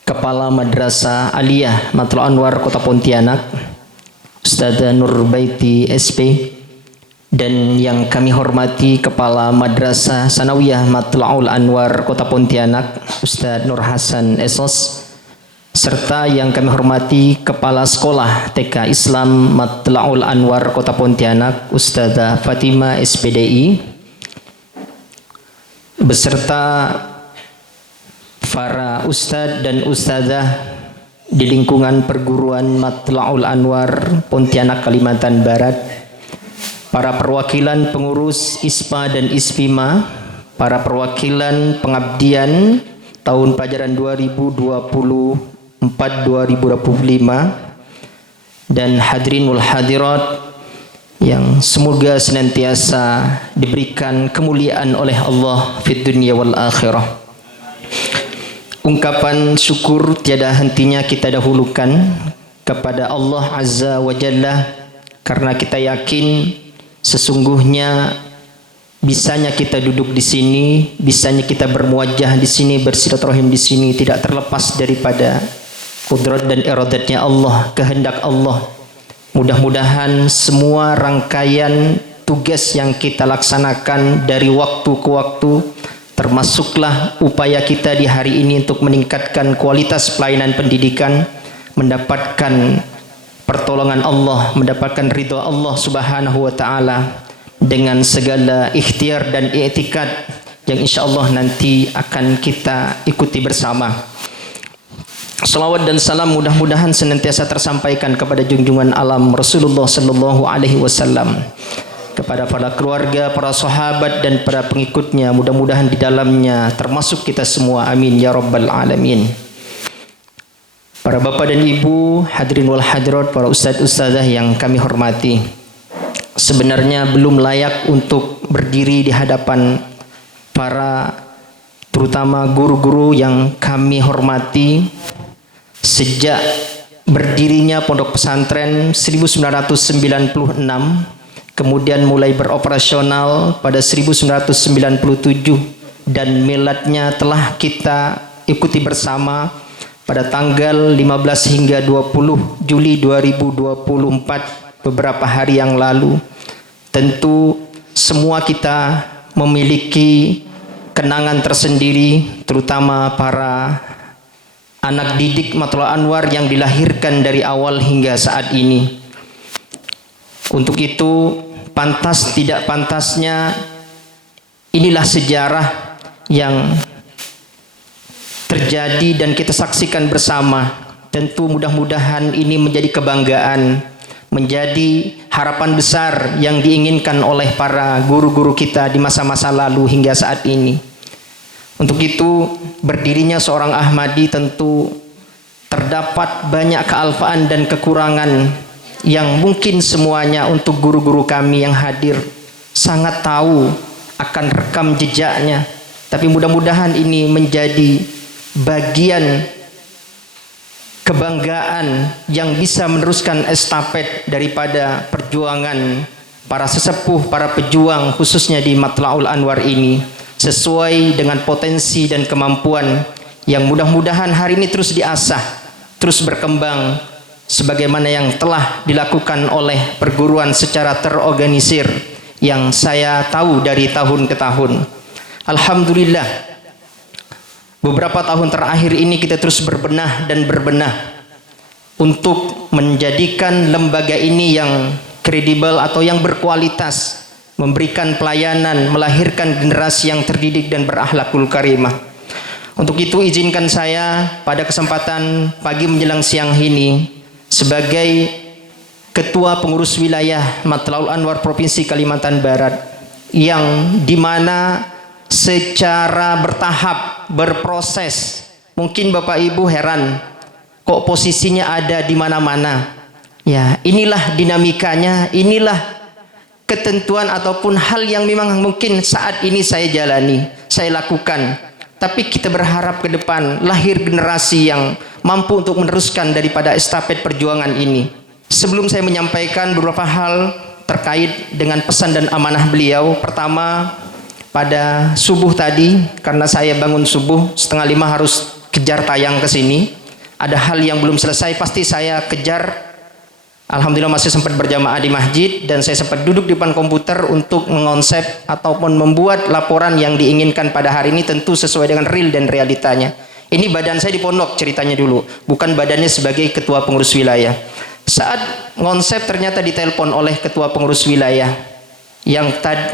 Kepala Madrasah Aliyah Matla'ul Anwar Kota Pontianak, Ustazah Nurbaiti SP, dan yang kami hormati Kepala Madrasah Sanawiyah Matla'ul Anwar Kota Pontianak, Ustaz Nur Hasan Esos, serta yang kami hormati Kepala Sekolah TK Islam Matla'ul Anwar Kota Pontianak, Ustazah Fatima SPDI, beserta para ustadz dan ustazah di lingkungan perguruan Matla'ul Anwar Pontianak Kalimantan Barat, para perwakilan pengurus ISPA dan ISPIMA, para perwakilan pengabdian tahun pelajaran 2024-2025, dan hadirin wal hadirat yang semoga senantiasa diberikan kemuliaan oleh Allah fid dunya wal akhirah. Ungkapan syukur tiada hentinya kita dahulukan kepada Allah Azza wa Jalla, karena kita yakin sesungguhnya bisanya kita duduk di sini, bisanya kita bermuajah di sini, bersilaturahim di sini tidak terlepas daripada kudrat dan iradatnya Allah, kehendak Allah. Mudah-mudahan semua rangkaian tugas yang kita laksanakan dari waktu ke waktu, termasuklah upaya kita di hari ini untuk meningkatkan kualitas pelayanan pendidikan, mendapatkan pertolongan Allah, mendapatkan ridha Allah Subhanahu wa taala dengan segala ikhtiar dan i'tikad yang insyaallah nanti akan kita ikuti bersama. Salawat dan salam mudah-mudahan senantiasa tersampaikan kepada junjungan alam Rasulullah sallallahu alaihi wasallam, kepada para keluarga, para sahabat dan para pengikutnya, mudah-mudahan di dalamnya termasuk kita semua, amin ya rabbal alamin. Para bapak dan ibu, hadirin wal hadirat, para ustadz ustazah yang kami hormati, sebenarnya belum layak untuk berdiri di hadapan para terutama guru-guru yang kami hormati. Sejak berdirinya Pondok Pesantren 1996, kemudian mulai beroperasional pada 1997, dan miladnya telah kita ikuti bersama pada tanggal 15 hingga 20 Juli 2024, beberapa hari yang lalu. Tentu semua kita memiliki kenangan tersendiri, terutama para anak didik Matla'ul Anwar yang dilahirkan dari awal hingga saat ini. Untuk itu, pantas tidak pantasnya, inilah sejarah yang terjadi dan kita saksikan bersama. Tentu mudah-mudahan ini menjadi kebanggaan, menjadi harapan besar yang diinginkan oleh para guru-guru kita di masa-masa lalu hingga saat ini. Untuk itu, berdirinya seorang Ahmadi tentu terdapat banyak kealfaan dan kekurangan yang mungkin semuanya untuk guru-guru kami yang hadir sangat tahu akan rekam jejaknya. Tapi mudah-mudahan ini menjadi bagian kebanggaan yang bisa meneruskan estafet daripada perjuangan para sesepuh, para pejuang khususnya di Matla'ul Anwar ini, sesuai dengan potensi dan kemampuan yang mudah-mudahan hari ini terus diasah, terus berkembang sebagaimana yang telah dilakukan oleh perguruan secara terorganisir yang saya tahu dari tahun ke tahun. Alhamdulillah, beberapa tahun terakhir ini kita terus berbenah dan berbenah untuk menjadikan lembaga ini yang kredibel atau yang berkualitas, memberikan pelayanan, melahirkan generasi yang terdidik dan berakhlakul karimah. Untuk itu izinkan saya pada kesempatan pagi menjelang siang ini sebagai Ketua Pengurus Wilayah Matla'ul Anwar Provinsi Kalimantan Barat, yang dimana secara bertahap, berproses. Mungkin Bapak Ibu heran, kok posisinya ada di mana-mana. Ya, inilah dinamikanya, inilah ketentuan ataupun hal yang memang mungkin saat ini saya jalani, saya lakukan. Tapi kita berharap ke depan lahir generasi yang mampu untuk meneruskan daripada estafet perjuangan ini. Sebelum saya menyampaikan beberapa hal, terkait dengan pesan dan amanah beliau. Pertama, pada subuh tadi, karena saya bangun subuh 4:30 harus kejar tayang ke sini. Ada hal yang belum selesai, pasti saya kejar. Alhamdulillah masih sempat berjamaah di masjid, dan saya sempat duduk di depan komputer untuk mengonsep ataupun membuat laporan yang diinginkan pada hari ini, tentu sesuai dengan real dan realitanya. Ini badan saya di pondok ceritanya dulu, bukan badannya sebagai ketua pengurus wilayah. Saat ngonsep ternyata ditelepon oleh ketua pengurus wilayah yang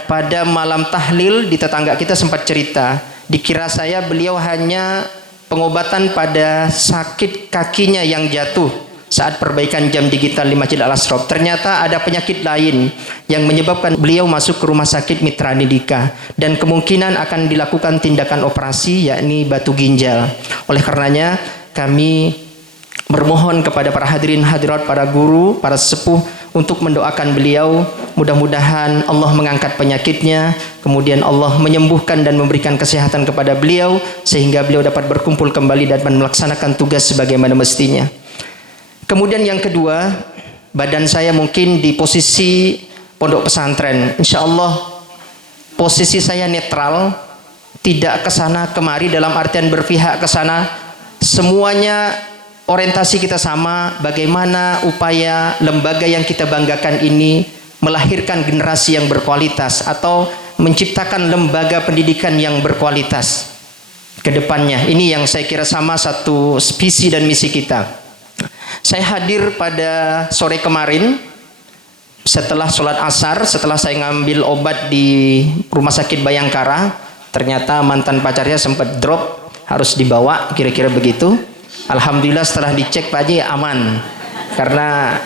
pada malam tahlil di tetangga kita sempat cerita, dikira saya beliau hanya pengobatan pada sakit kakinya yang jatuh saat perbaikan jam digital di Masjid Al-Asraf. Ternyata ada penyakit lain yang menyebabkan beliau masuk ke rumah sakit Mitra Nidika, dan kemungkinan akan dilakukan tindakan operasi yakni batu ginjal. Oleh karenanya kami bermohon kepada para hadirin hadirat, para guru, para sepuh untuk mendoakan beliau. Mudah-mudahan Allah mengangkat penyakitnya, kemudian Allah menyembuhkan dan memberikan kesehatan kepada beliau sehingga beliau dapat berkumpul kembali dan melaksanakan tugas sebagaimana mestinya. Kemudian yang kedua, badan saya mungkin di posisi pondok pesantren. Insya Allah posisi saya netral, tidak kesana kemari dalam artian berpihak ke sana. Semuanya orientasi kita sama, bagaimana upaya lembaga yang kita banggakan ini melahirkan generasi yang berkualitas atau menciptakan lembaga pendidikan yang berkualitas ke depannya. Ini yang saya kira sama satu visi dan misi kita. Saya hadir pada sore kemarin setelah sholat asar, setelah saya ngambil obat di rumah sakit Bayangkara. Ternyata mantan pacarnya sempat drop, harus dibawa, kira-kira begitu. Alhamdulillah setelah dicek Pak Haji aman, karena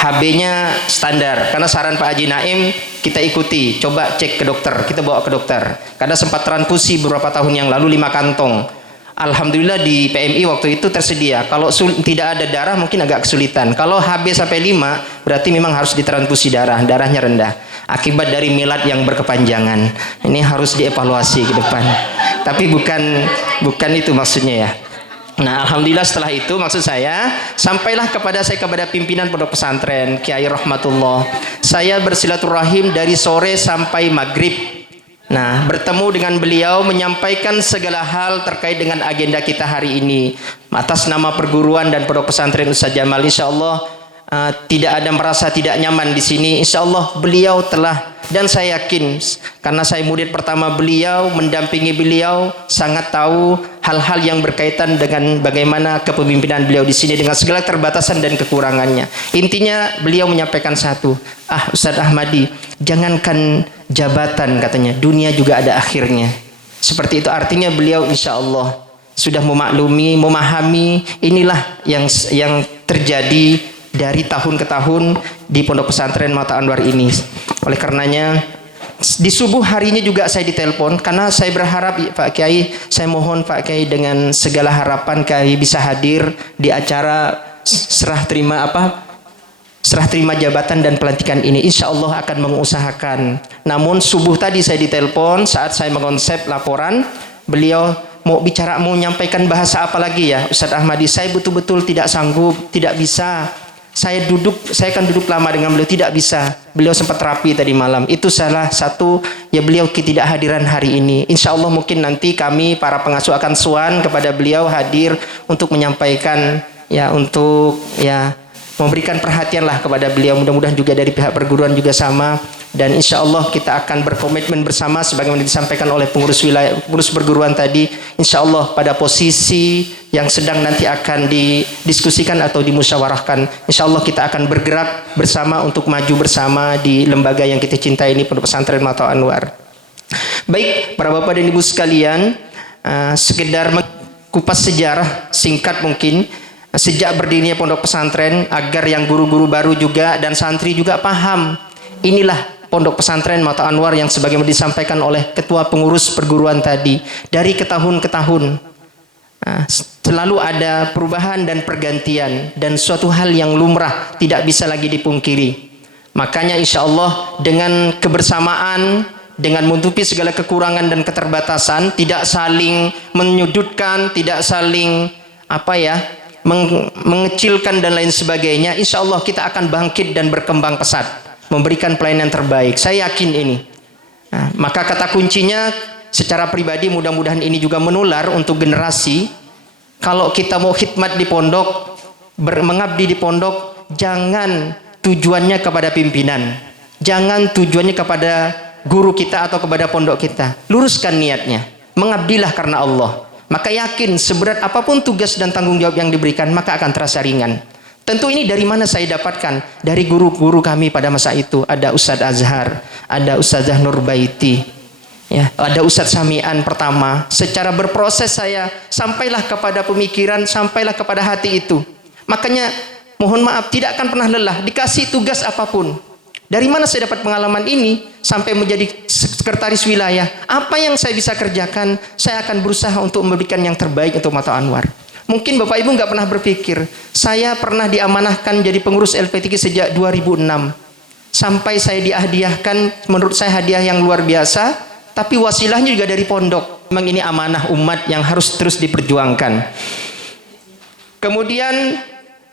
HB-nya standar. Karena saran Pak Haji Naim kita ikuti, coba cek ke dokter, kita bawa ke dokter. Karena sempat transfusi beberapa tahun yang lalu 5 kantong. Alhamdulillah di PMI waktu itu tersedia. Kalau tidak ada darah mungkin agak kesulitan. Kalau HB sampai 5 berarti memang harus ditransfusi darah, darahnya rendah. Akibat dari milad yang berkepanjangan. Ini harus dievaluasi ke depan. Tapi bukan itu maksudnya ya. Nah, alhamdulillah setelah itu maksud saya sampailah kepada pimpinan pondok pesantren Kiai Rahmatullah. Saya bersilaturahim dari sore sampai maghrib. Nah, bertemu dengan beliau menyampaikan segala hal terkait dengan agenda kita hari ini. Atas nama perguruan dan pondok pesantren Ustaz Jamal, insyaallah tidak ada merasa tidak nyaman di sini. Insyaallah beliau telah, dan saya yakin karena saya murid pertama beliau, mendampingi beliau, sangat tahu hal-hal yang berkaitan dengan bagaimana kepemimpinan beliau di sini dengan segala terbatasan dan kekurangannya. Intinya beliau menyampaikan satu, Ustaz Ahmadi, jangankan jabatan katanya, dunia juga ada akhirnya. Seperti itu artinya beliau insya Allah sudah memaklumi, memahami inilah yang terjadi dari tahun ke tahun di pondok pesantren Mata Anwar ini. Oleh karenanya di subuh harinya juga saya ditelepon, karena saya berharap Pak Kiai, saya mohon Pak Kiai dengan segala harapan Kiai bisa hadir di acara serah terima jabatan dan pelantikan ini. Insya Allah akan mengusahakan. Namun subuh tadi saya ditelepon saat saya mengonsep laporan, beliau mau menyampaikan bahasa apa lagi ya Ustaz Ahmadi, saya betul-betul tidak sanggup, tidak bisa. Saya akan duduk lama dengan beliau, tidak bisa. Beliau sempat terapi tadi malam. Itu salah satu ya beliau ketidakhadiran hari ini. Insya Allah mungkin nanti kami para pengasuh akan suan kepada beliau hadir untuk menyampaikan ya, untuk ya memberikan perhatian lah kepada beliau. Mudah-mudahan juga dari pihak perguruan juga sama, dan insya Allah kita akan berkomitmen bersama sebagaimana disampaikan oleh pengurus wilayah, pengurus perguruan tadi. Insya Allah pada posisi yang sedang nanti akan didiskusikan atau dimusyawarahkan, insya Allah kita akan bergerak bersama untuk maju bersama di lembaga yang kita cintai ini, Pondok Pesantren Mata Anwar. Baik para bapak dan ibu sekalian, sekedar kupas sejarah singkat mungkin sejak berdirinya pondok pesantren, agar yang guru-guru baru juga dan santri juga paham. Inilah pondok pesantren Mata Anwar yang sebagaimana disampaikan oleh ketua pengurus perguruan tadi, dari ke tahun ke tahun selalu ada perubahan dan pergantian, dan suatu hal yang lumrah tidak bisa lagi dipungkiri. Makanya insya Allah dengan kebersamaan, dengan menutupi segala kekurangan dan keterbatasan, tidak saling menyudutkan, tidak saling mengecilkan dan lain sebagainya, insya Allah kita akan bangkit dan berkembang pesat, memberikan pelayanan terbaik. Saya yakin ini. Nah, maka kata kuncinya secara pribadi mudah-mudahan ini juga menular untuk generasi. Kalau kita mau khidmat di pondok, mengabdi di pondok, jangan tujuannya kepada pimpinan, jangan tujuannya kepada guru kita atau kepada pondok kita. Luruskan niatnya, mengabdilah karena Allah. Maka yakin seberat apapun tugas dan tanggung jawab yang diberikan, maka akan terasa ringan. Tentu ini dari mana saya dapatkan? Dari guru-guru kami pada masa itu. Ada Ustadz Azhar, ada Ustadzah Nurbaiti, ya, ada Ustadz Samian pertama. Secara berproses saya sampailah kepada pemikiran, sampailah kepada hati itu. Makanya mohon maaf, tidak akan pernah lelah dikasih tugas apapun. Dari mana saya dapat pengalaman ini sampai menjadi sekretaris wilayah? Apa yang saya bisa kerjakan, saya akan berusaha untuk memberikan yang terbaik untuk Mata Anwar. Mungkin Bapak Ibu nggak pernah berpikir, saya pernah diamanahkan jadi pengurus LP3 sejak 2006. Sampai saya dihadiahkan, menurut saya hadiah yang luar biasa, tapi wasilahnya juga dari pondok. Memang ini amanah umat yang harus terus diperjuangkan. Kemudian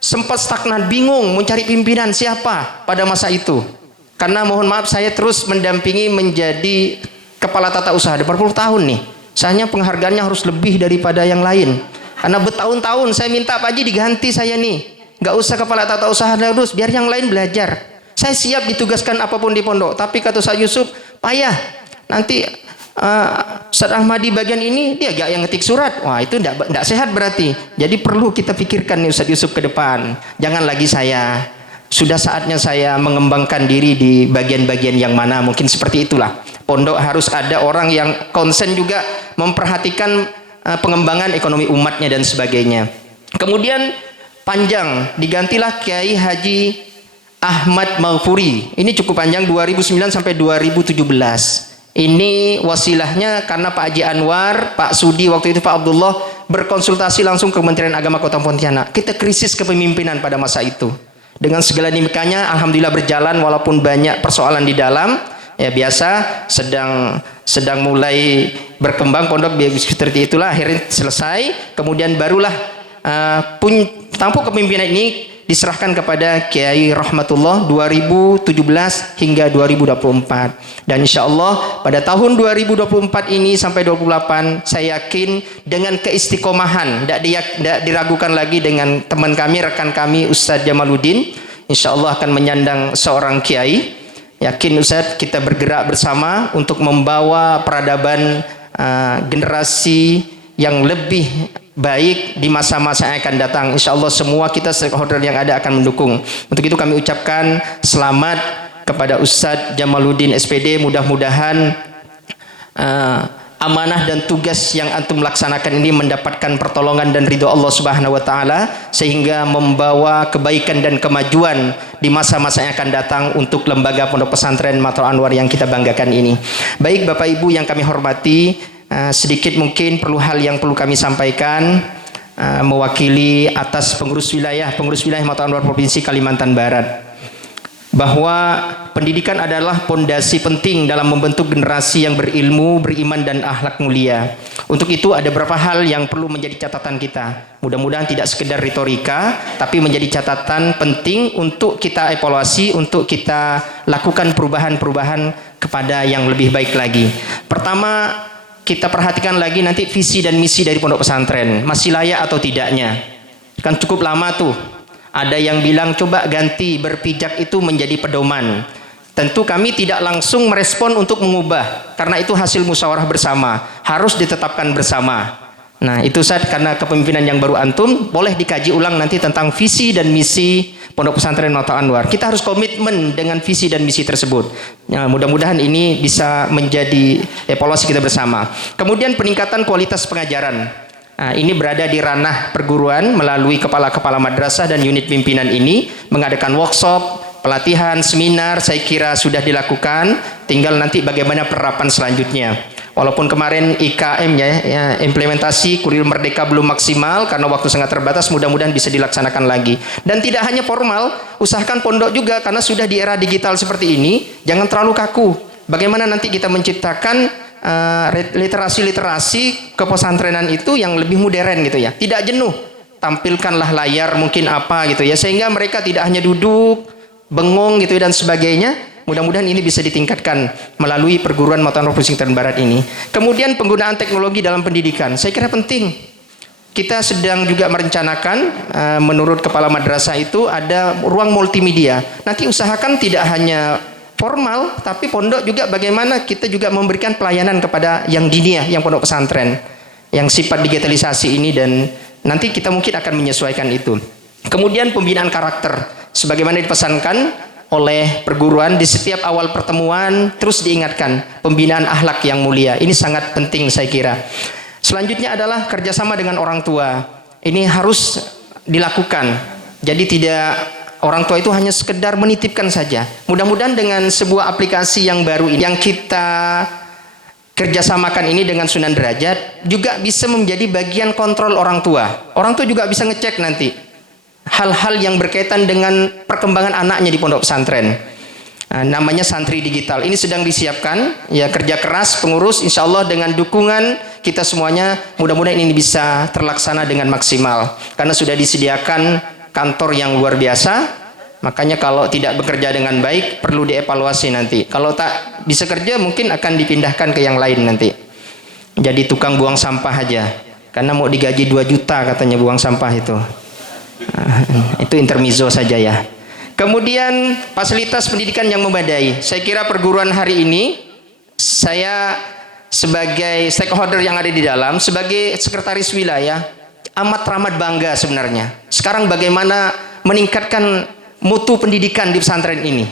sempat stagnan, bingung mencari pimpinan siapa pada masa itu. Karena mohon maaf saya terus mendampingi menjadi kepala tata usaha berpuluh tahun nih. Sayangnya penghargaannya harus lebih daripada yang lain. Karena bertahun-tahun saya minta Pak Haji diganti saya nih. Nggak usah kepala tata usaha terus, biar yang lain belajar. Saya siap ditugaskan apapun di pondok. Tapi kata Ustaz Yusuf, payah. Nanti Ustaz Ahmadi bagian ini dia gak yang ngetik surat. Wah itu enggak sehat berarti. Jadi perlu kita pikirkan nih Ustaz Yusuf ke depan. Jangan lagi saya. Sudah saatnya saya mengembangkan diri di bagian-bagian yang mana. Mungkin seperti itulah. Pondok harus ada orang yang konsen juga memperhatikan pengembangan ekonomi umatnya dan sebagainya. Kemudian panjang, digantilah Kiai Haji Ahmad Maghfuri. Ini cukup panjang, 2009 sampai 2017. Ini wasilahnya karena Pak Haji Anwar, Pak Sudi waktu itu, Pak Abdullah berkonsultasi langsung ke Kementerian Agama Kota Pontianak. Kita krisis kepemimpinan pada masa itu. Dengan segala dinamikanya, alhamdulillah berjalan walaupun banyak persoalan di dalam. Ya biasa, sedang mulai berkembang pondok seperti itulah, akhirnya selesai. Kemudian barulah tampuk kepemimpinan ini diserahkan kepada Kiai Rahmatullah 2017 hingga 2024. Dan insya Allah pada tahun 2024 ini sampai 2028 saya yakin dengan keistiqomahan, tidak diragukan lagi dengan teman kami, rekan kami Ustadz Jamaluddin, insya Allah akan menyandang seorang kiai. Yakin Ustadz kita bergerak bersama untuk membawa peradaban generasi yang lebih baik di masa-masa yang akan datang. Insya Allah semua kita stakeholder yang ada akan mendukung. Untuk itu kami ucapkan selamat kepada Ustadz Jamaluddin SPD. Mudah-mudahan amanah dan tugas yang antum laksanakan ini mendapatkan pertolongan dan ridho Allah Subhanahu wa taala sehingga membawa kebaikan dan kemajuan di masa-masa yang akan datang untuk lembaga Pondok Pesantren Mata Anwar yang kita banggakan ini. Baik Bapak Ibu yang kami hormati, sedikit mungkin hal yang perlu kami sampaikan mewakili atas pengurus wilayah Mata Anwar Provinsi Kalimantan Barat, bahwa pendidikan adalah pondasi penting dalam membentuk generasi yang berilmu, beriman dan akhlak mulia. Untuk itu ada beberapa hal yang perlu menjadi catatan kita. Mudah-mudahan tidak sekedar retorika, tapi menjadi catatan penting untuk kita evaluasi, untuk kita lakukan perubahan-perubahan kepada yang lebih baik lagi. Pertama, kita perhatikan lagi nanti visi dan misi dari pondok pesantren, masih layak atau tidaknya. Kan cukup lama tuh. Ada yang bilang coba ganti berpijak itu menjadi pedoman. Tentu kami tidak langsung merespon untuk mengubah, karena itu hasil musyawarah bersama, harus ditetapkan bersama. Nah itu saat karena kepemimpinan yang baru antum, boleh dikaji ulang nanti tentang visi dan misi Pondok Pesantren Mata Anwar. Kita harus komitmen dengan visi dan misi tersebut. Nah, mudah-mudahan ini bisa menjadi evaluasi kita bersama. Kemudian peningkatan kualitas pengajaran. Nah, ini berada di ranah perguruan melalui kepala-kepala madrasah dan unit pimpinan ini mengadakan workshop, pelatihan, seminar, saya kira sudah dilakukan, tinggal nanti bagaimana penerapan selanjutnya. Walaupun kemarin IKM ya, implementasi kurikulum merdeka belum maksimal karena waktu sangat terbatas, mudah-mudahan bisa dilaksanakan lagi. Dan tidak hanya formal, usahakan pondok juga karena sudah di era digital seperti ini, jangan terlalu kaku. Bagaimana nanti kita menciptakan literasi-literasi kepesantrenan itu yang lebih modern gitu ya, tidak jenuh. tampilkanlah layar mungkin apa gitu ya, sehingga mereka tidak hanya duduk bengong gitu dan sebagainya. Mudah-mudahan ini bisa ditingkatkan melalui perguruan Mata Uang Provinsi Kalimantan Barat ini. Kemudian penggunaan teknologi dalam pendidikan, saya kira penting. Kita sedang juga merencanakan, menurut kepala madrasah itu ada ruang multimedia. Nanti usahakan tidak hanya formal, tapi pondok juga bagaimana kita juga memberikan pelayanan kepada yang diniyah, yang pondok pesantren, yang sifat digitalisasi ini, dan nanti kita mungkin akan menyesuaikan itu. Kemudian pembinaan karakter, sebagaimana dipesankan oleh perguruan di setiap awal pertemuan, terus diingatkan pembinaan akhlak yang mulia. Ini sangat penting saya kira. Selanjutnya adalah kerjasama dengan orang tua. Ini harus dilakukan. Jadi tidak orang tua itu hanya sekedar menitipkan saja. Mudah-mudahan dengan sebuah aplikasi yang baru ini, yang kita kerjasamakan ini dengan Sunan Derajat, juga bisa menjadi bagian kontrol orang tua. Orang tua juga bisa ngecek nanti hal-hal yang berkaitan dengan perkembangan anaknya di pondok pesantren. Namanya santri digital. Ini sedang disiapkan, ya, kerja keras pengurus, insya Allah dengan dukungan kita semuanya, mudah-mudahan ini bisa terlaksana dengan maksimal. Karena sudah disediakan kantor yang luar biasa, makanya kalau tidak bekerja dengan baik perlu dievaluasi nanti. Kalau tak bisa kerja mungkin akan dipindahkan ke yang lain nanti. Jadi tukang buang sampah aja. Karena mau digaji 2 juta katanya buang sampah itu. Itu intermezzo saja ya. Kemudian fasilitas pendidikan yang memadai. Saya kira perguruan hari ini, saya sebagai stakeholder yang ada di dalam, sebagai sekretaris wilayah, amat teramat bangga sebenarnya. Sekarang bagaimana meningkatkan mutu pendidikan di pesantren ini.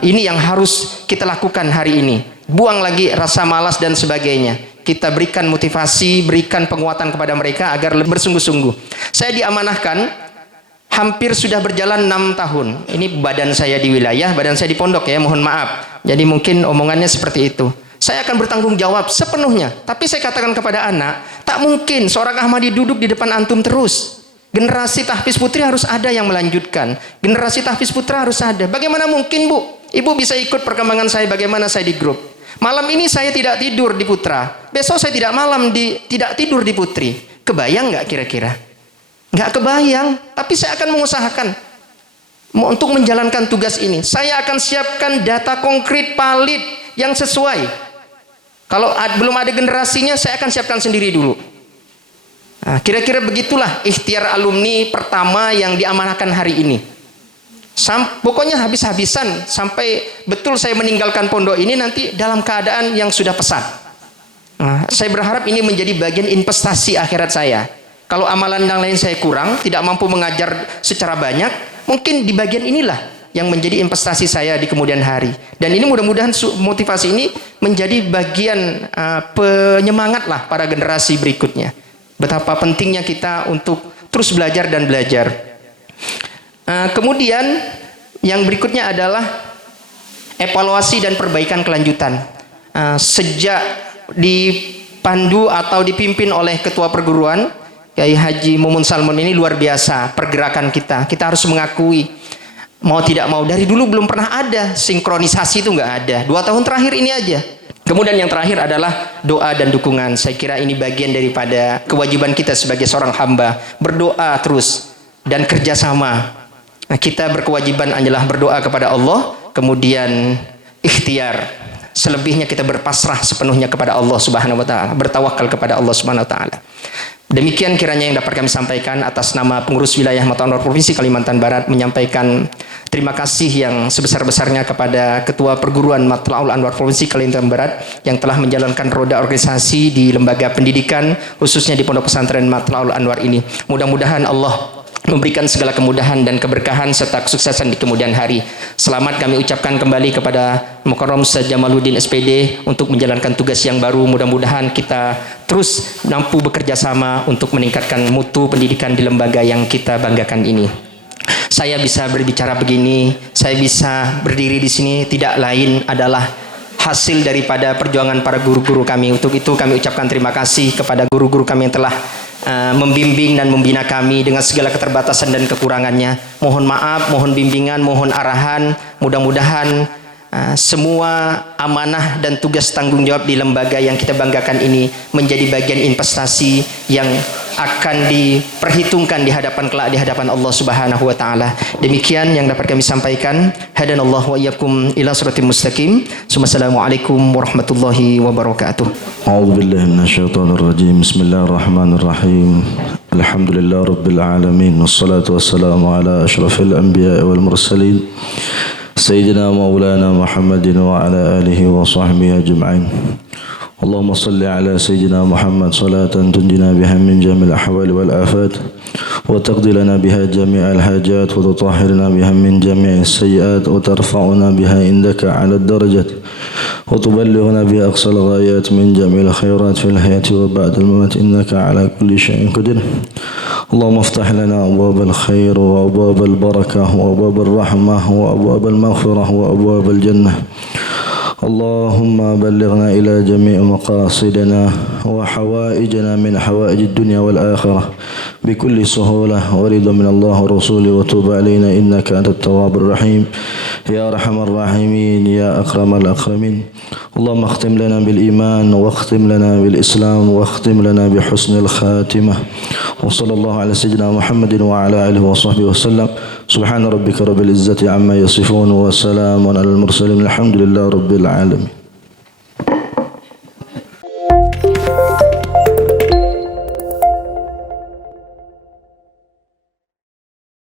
Ini yang harus kita lakukan hari ini. Buang lagi rasa malas dan sebagainya. Kita berikan motivasi, berikan penguatan kepada mereka agar lebih bersungguh-sungguh. Saya diamanahkan hampir sudah berjalan 6 tahun. Ini badan saya di wilayah, badan saya di pondok ya, mohon maaf. Jadi mungkin omongannya seperti itu. Saya akan bertanggung jawab sepenuhnya. Tapi saya katakan kepada anak, tak mungkin seorang Ahmadi duduk di depan antum terus. Generasi tahfiz putri harus ada yang melanjutkan. Generasi tahfiz putra harus ada. Bagaimana mungkin, Bu? Ibu bisa ikut perkembangan saya bagaimana saya di grup. Malam ini saya tidak tidur di putra. Besok saya tidak tidur di putri. Kebayang nggak kira-kira? Nggak kebayang. Tapi saya akan mengusahakan untuk menjalankan tugas ini. Saya akan siapkan data konkret valid yang sesuai. Kalau belum ada generasinya, saya akan siapkan sendiri dulu. Nah, kira-kira begitulah ikhtiar alumni pertama yang diamanahkan hari ini. Pokoknya habis-habisan sampai betul saya meninggalkan pondok ini nanti dalam keadaan yang sudah pesat. Nah, saya berharap ini menjadi bagian investasi akhirat saya. Kalau amalan yang lain saya kurang, tidak mampu mengajar secara banyak, mungkin di bagian inilah yang menjadi investasi saya di kemudian hari. Dan ini mudah-mudahan motivasi ini menjadi bagian penyemangat lah para generasi berikutnya. Betapa pentingnya kita untuk terus belajar dan belajar. Kemudian yang berikutnya adalah evaluasi dan perbaikan kelanjutan. Sejak dipandu atau dipimpin oleh ketua perguruan Kiai Haji Mumun Salmon ini luar biasa pergerakan kita. Kita harus mengakui, mau tidak mau dari dulu belum pernah ada sinkronisasi, itu nggak ada. 2 tahun terakhir ini aja. Kemudian yang terakhir adalah doa dan dukungan. Saya kira ini bagian daripada kewajiban kita sebagai seorang hamba, berdoa terus dan kerjasama. Nah, kita berkewajiban adalah berdoa kepada Allah, kemudian ikhtiar. Selebihnya kita berpasrah sepenuhnya kepada Allah Subhanahu wa taala, bertawakal kepada Allah Subhanahu wa taala. Demikian kiranya yang dapat kami sampaikan atas nama pengurus wilayah Mata Uang Provinsi Kalimantan Barat, menyampaikan terima kasih yang sebesar-besarnya kepada Ketua Perguruan Matla'ul Anwar Provinsi Kalimantan Barat yang telah menjalankan roda organisasi di lembaga pendidikan, khususnya di Pondok Pesantren Matla'ul Anwar ini. Mudah-mudahan Allah memberikan segala kemudahan dan keberkahan serta kesuksesan di kemudian hari. Selamat kami ucapkan kembali kepada Mukarram Ustaz Jamaluddin SPD untuk menjalankan tugas yang baru. Mudah-mudahan kita terus mampu bekerja sama untuk meningkatkan mutu pendidikan di lembaga yang kita banggakan ini. Saya bisa berbicara begini, saya bisa berdiri di sini tidak lain adalah hasil daripada perjuangan para guru-guru kami. Untuk itu kami ucapkan terima kasih kepada guru-guru kami yang telah membimbing dan membina kami dengan segala keterbatasan dan kekurangannya. Mohon maaf, mohon bimbingan, mohon arahan. Mudah-mudahan semua amanah dan tugas tanggung jawab di lembaga yang kita banggakan ini menjadi bagian investasi yang akan diperhitungkan di hadapan kelak di hadapan Allah Subhanahu wa taala. Demikian yang dapat kami sampaikan. Hadanallahu wa iyyakum ila siratal mustaqim. Wassalamualaikum warahmatullahi wabarakatuh. A'udzu billahi minasyaitonir rajim. Bismillahirrahmanirrahim. Alhamdulillah rabbil alamin. Wassalatu wassalamu ala asyrafil anbiya'i wal mursalin. Sayyidina Maulana Muhammadin wa ala alihi wa sahbihi ajma'in. اللهم صل على سيدنا محمد صلاة تنجينا بها من جميع الأحوال والآفات وتقضي لنا بها جميع الحاجات وتطهرنا بها من جميع السيئات وترفعنا بها عندك على الدرجات وتبلغنا بها أقصى الغايات من جميع الخيرات في الحياة وبعد الممات إنك على كل شيء قدير. اللهم افتح لنا أبواب الخير وأبواب البركة وأبواب الرحمة وأبواب المغفرة وأبواب الجنة. اللهم بلغنا إلى جميع مقاصدنا وحوائجنا من حوائج الدنيا والآخرة بكل سهولة ورضا من الله ورسوله وتوب علينا إنك أنت التواب الرحيم يا أرحم الراحمين يا أكرم الأكرمين. اللهم اختم لنا بالإيمان واختم لنا بالإسلام واختم لنا بحسن الخاتمة. وصلى الله على سيدنا محمد وعلى آله وصحبه وسلم. سبحان ربك رب العزة عما يصفون وسلام على المرسلين الحمد لله رب العالمين.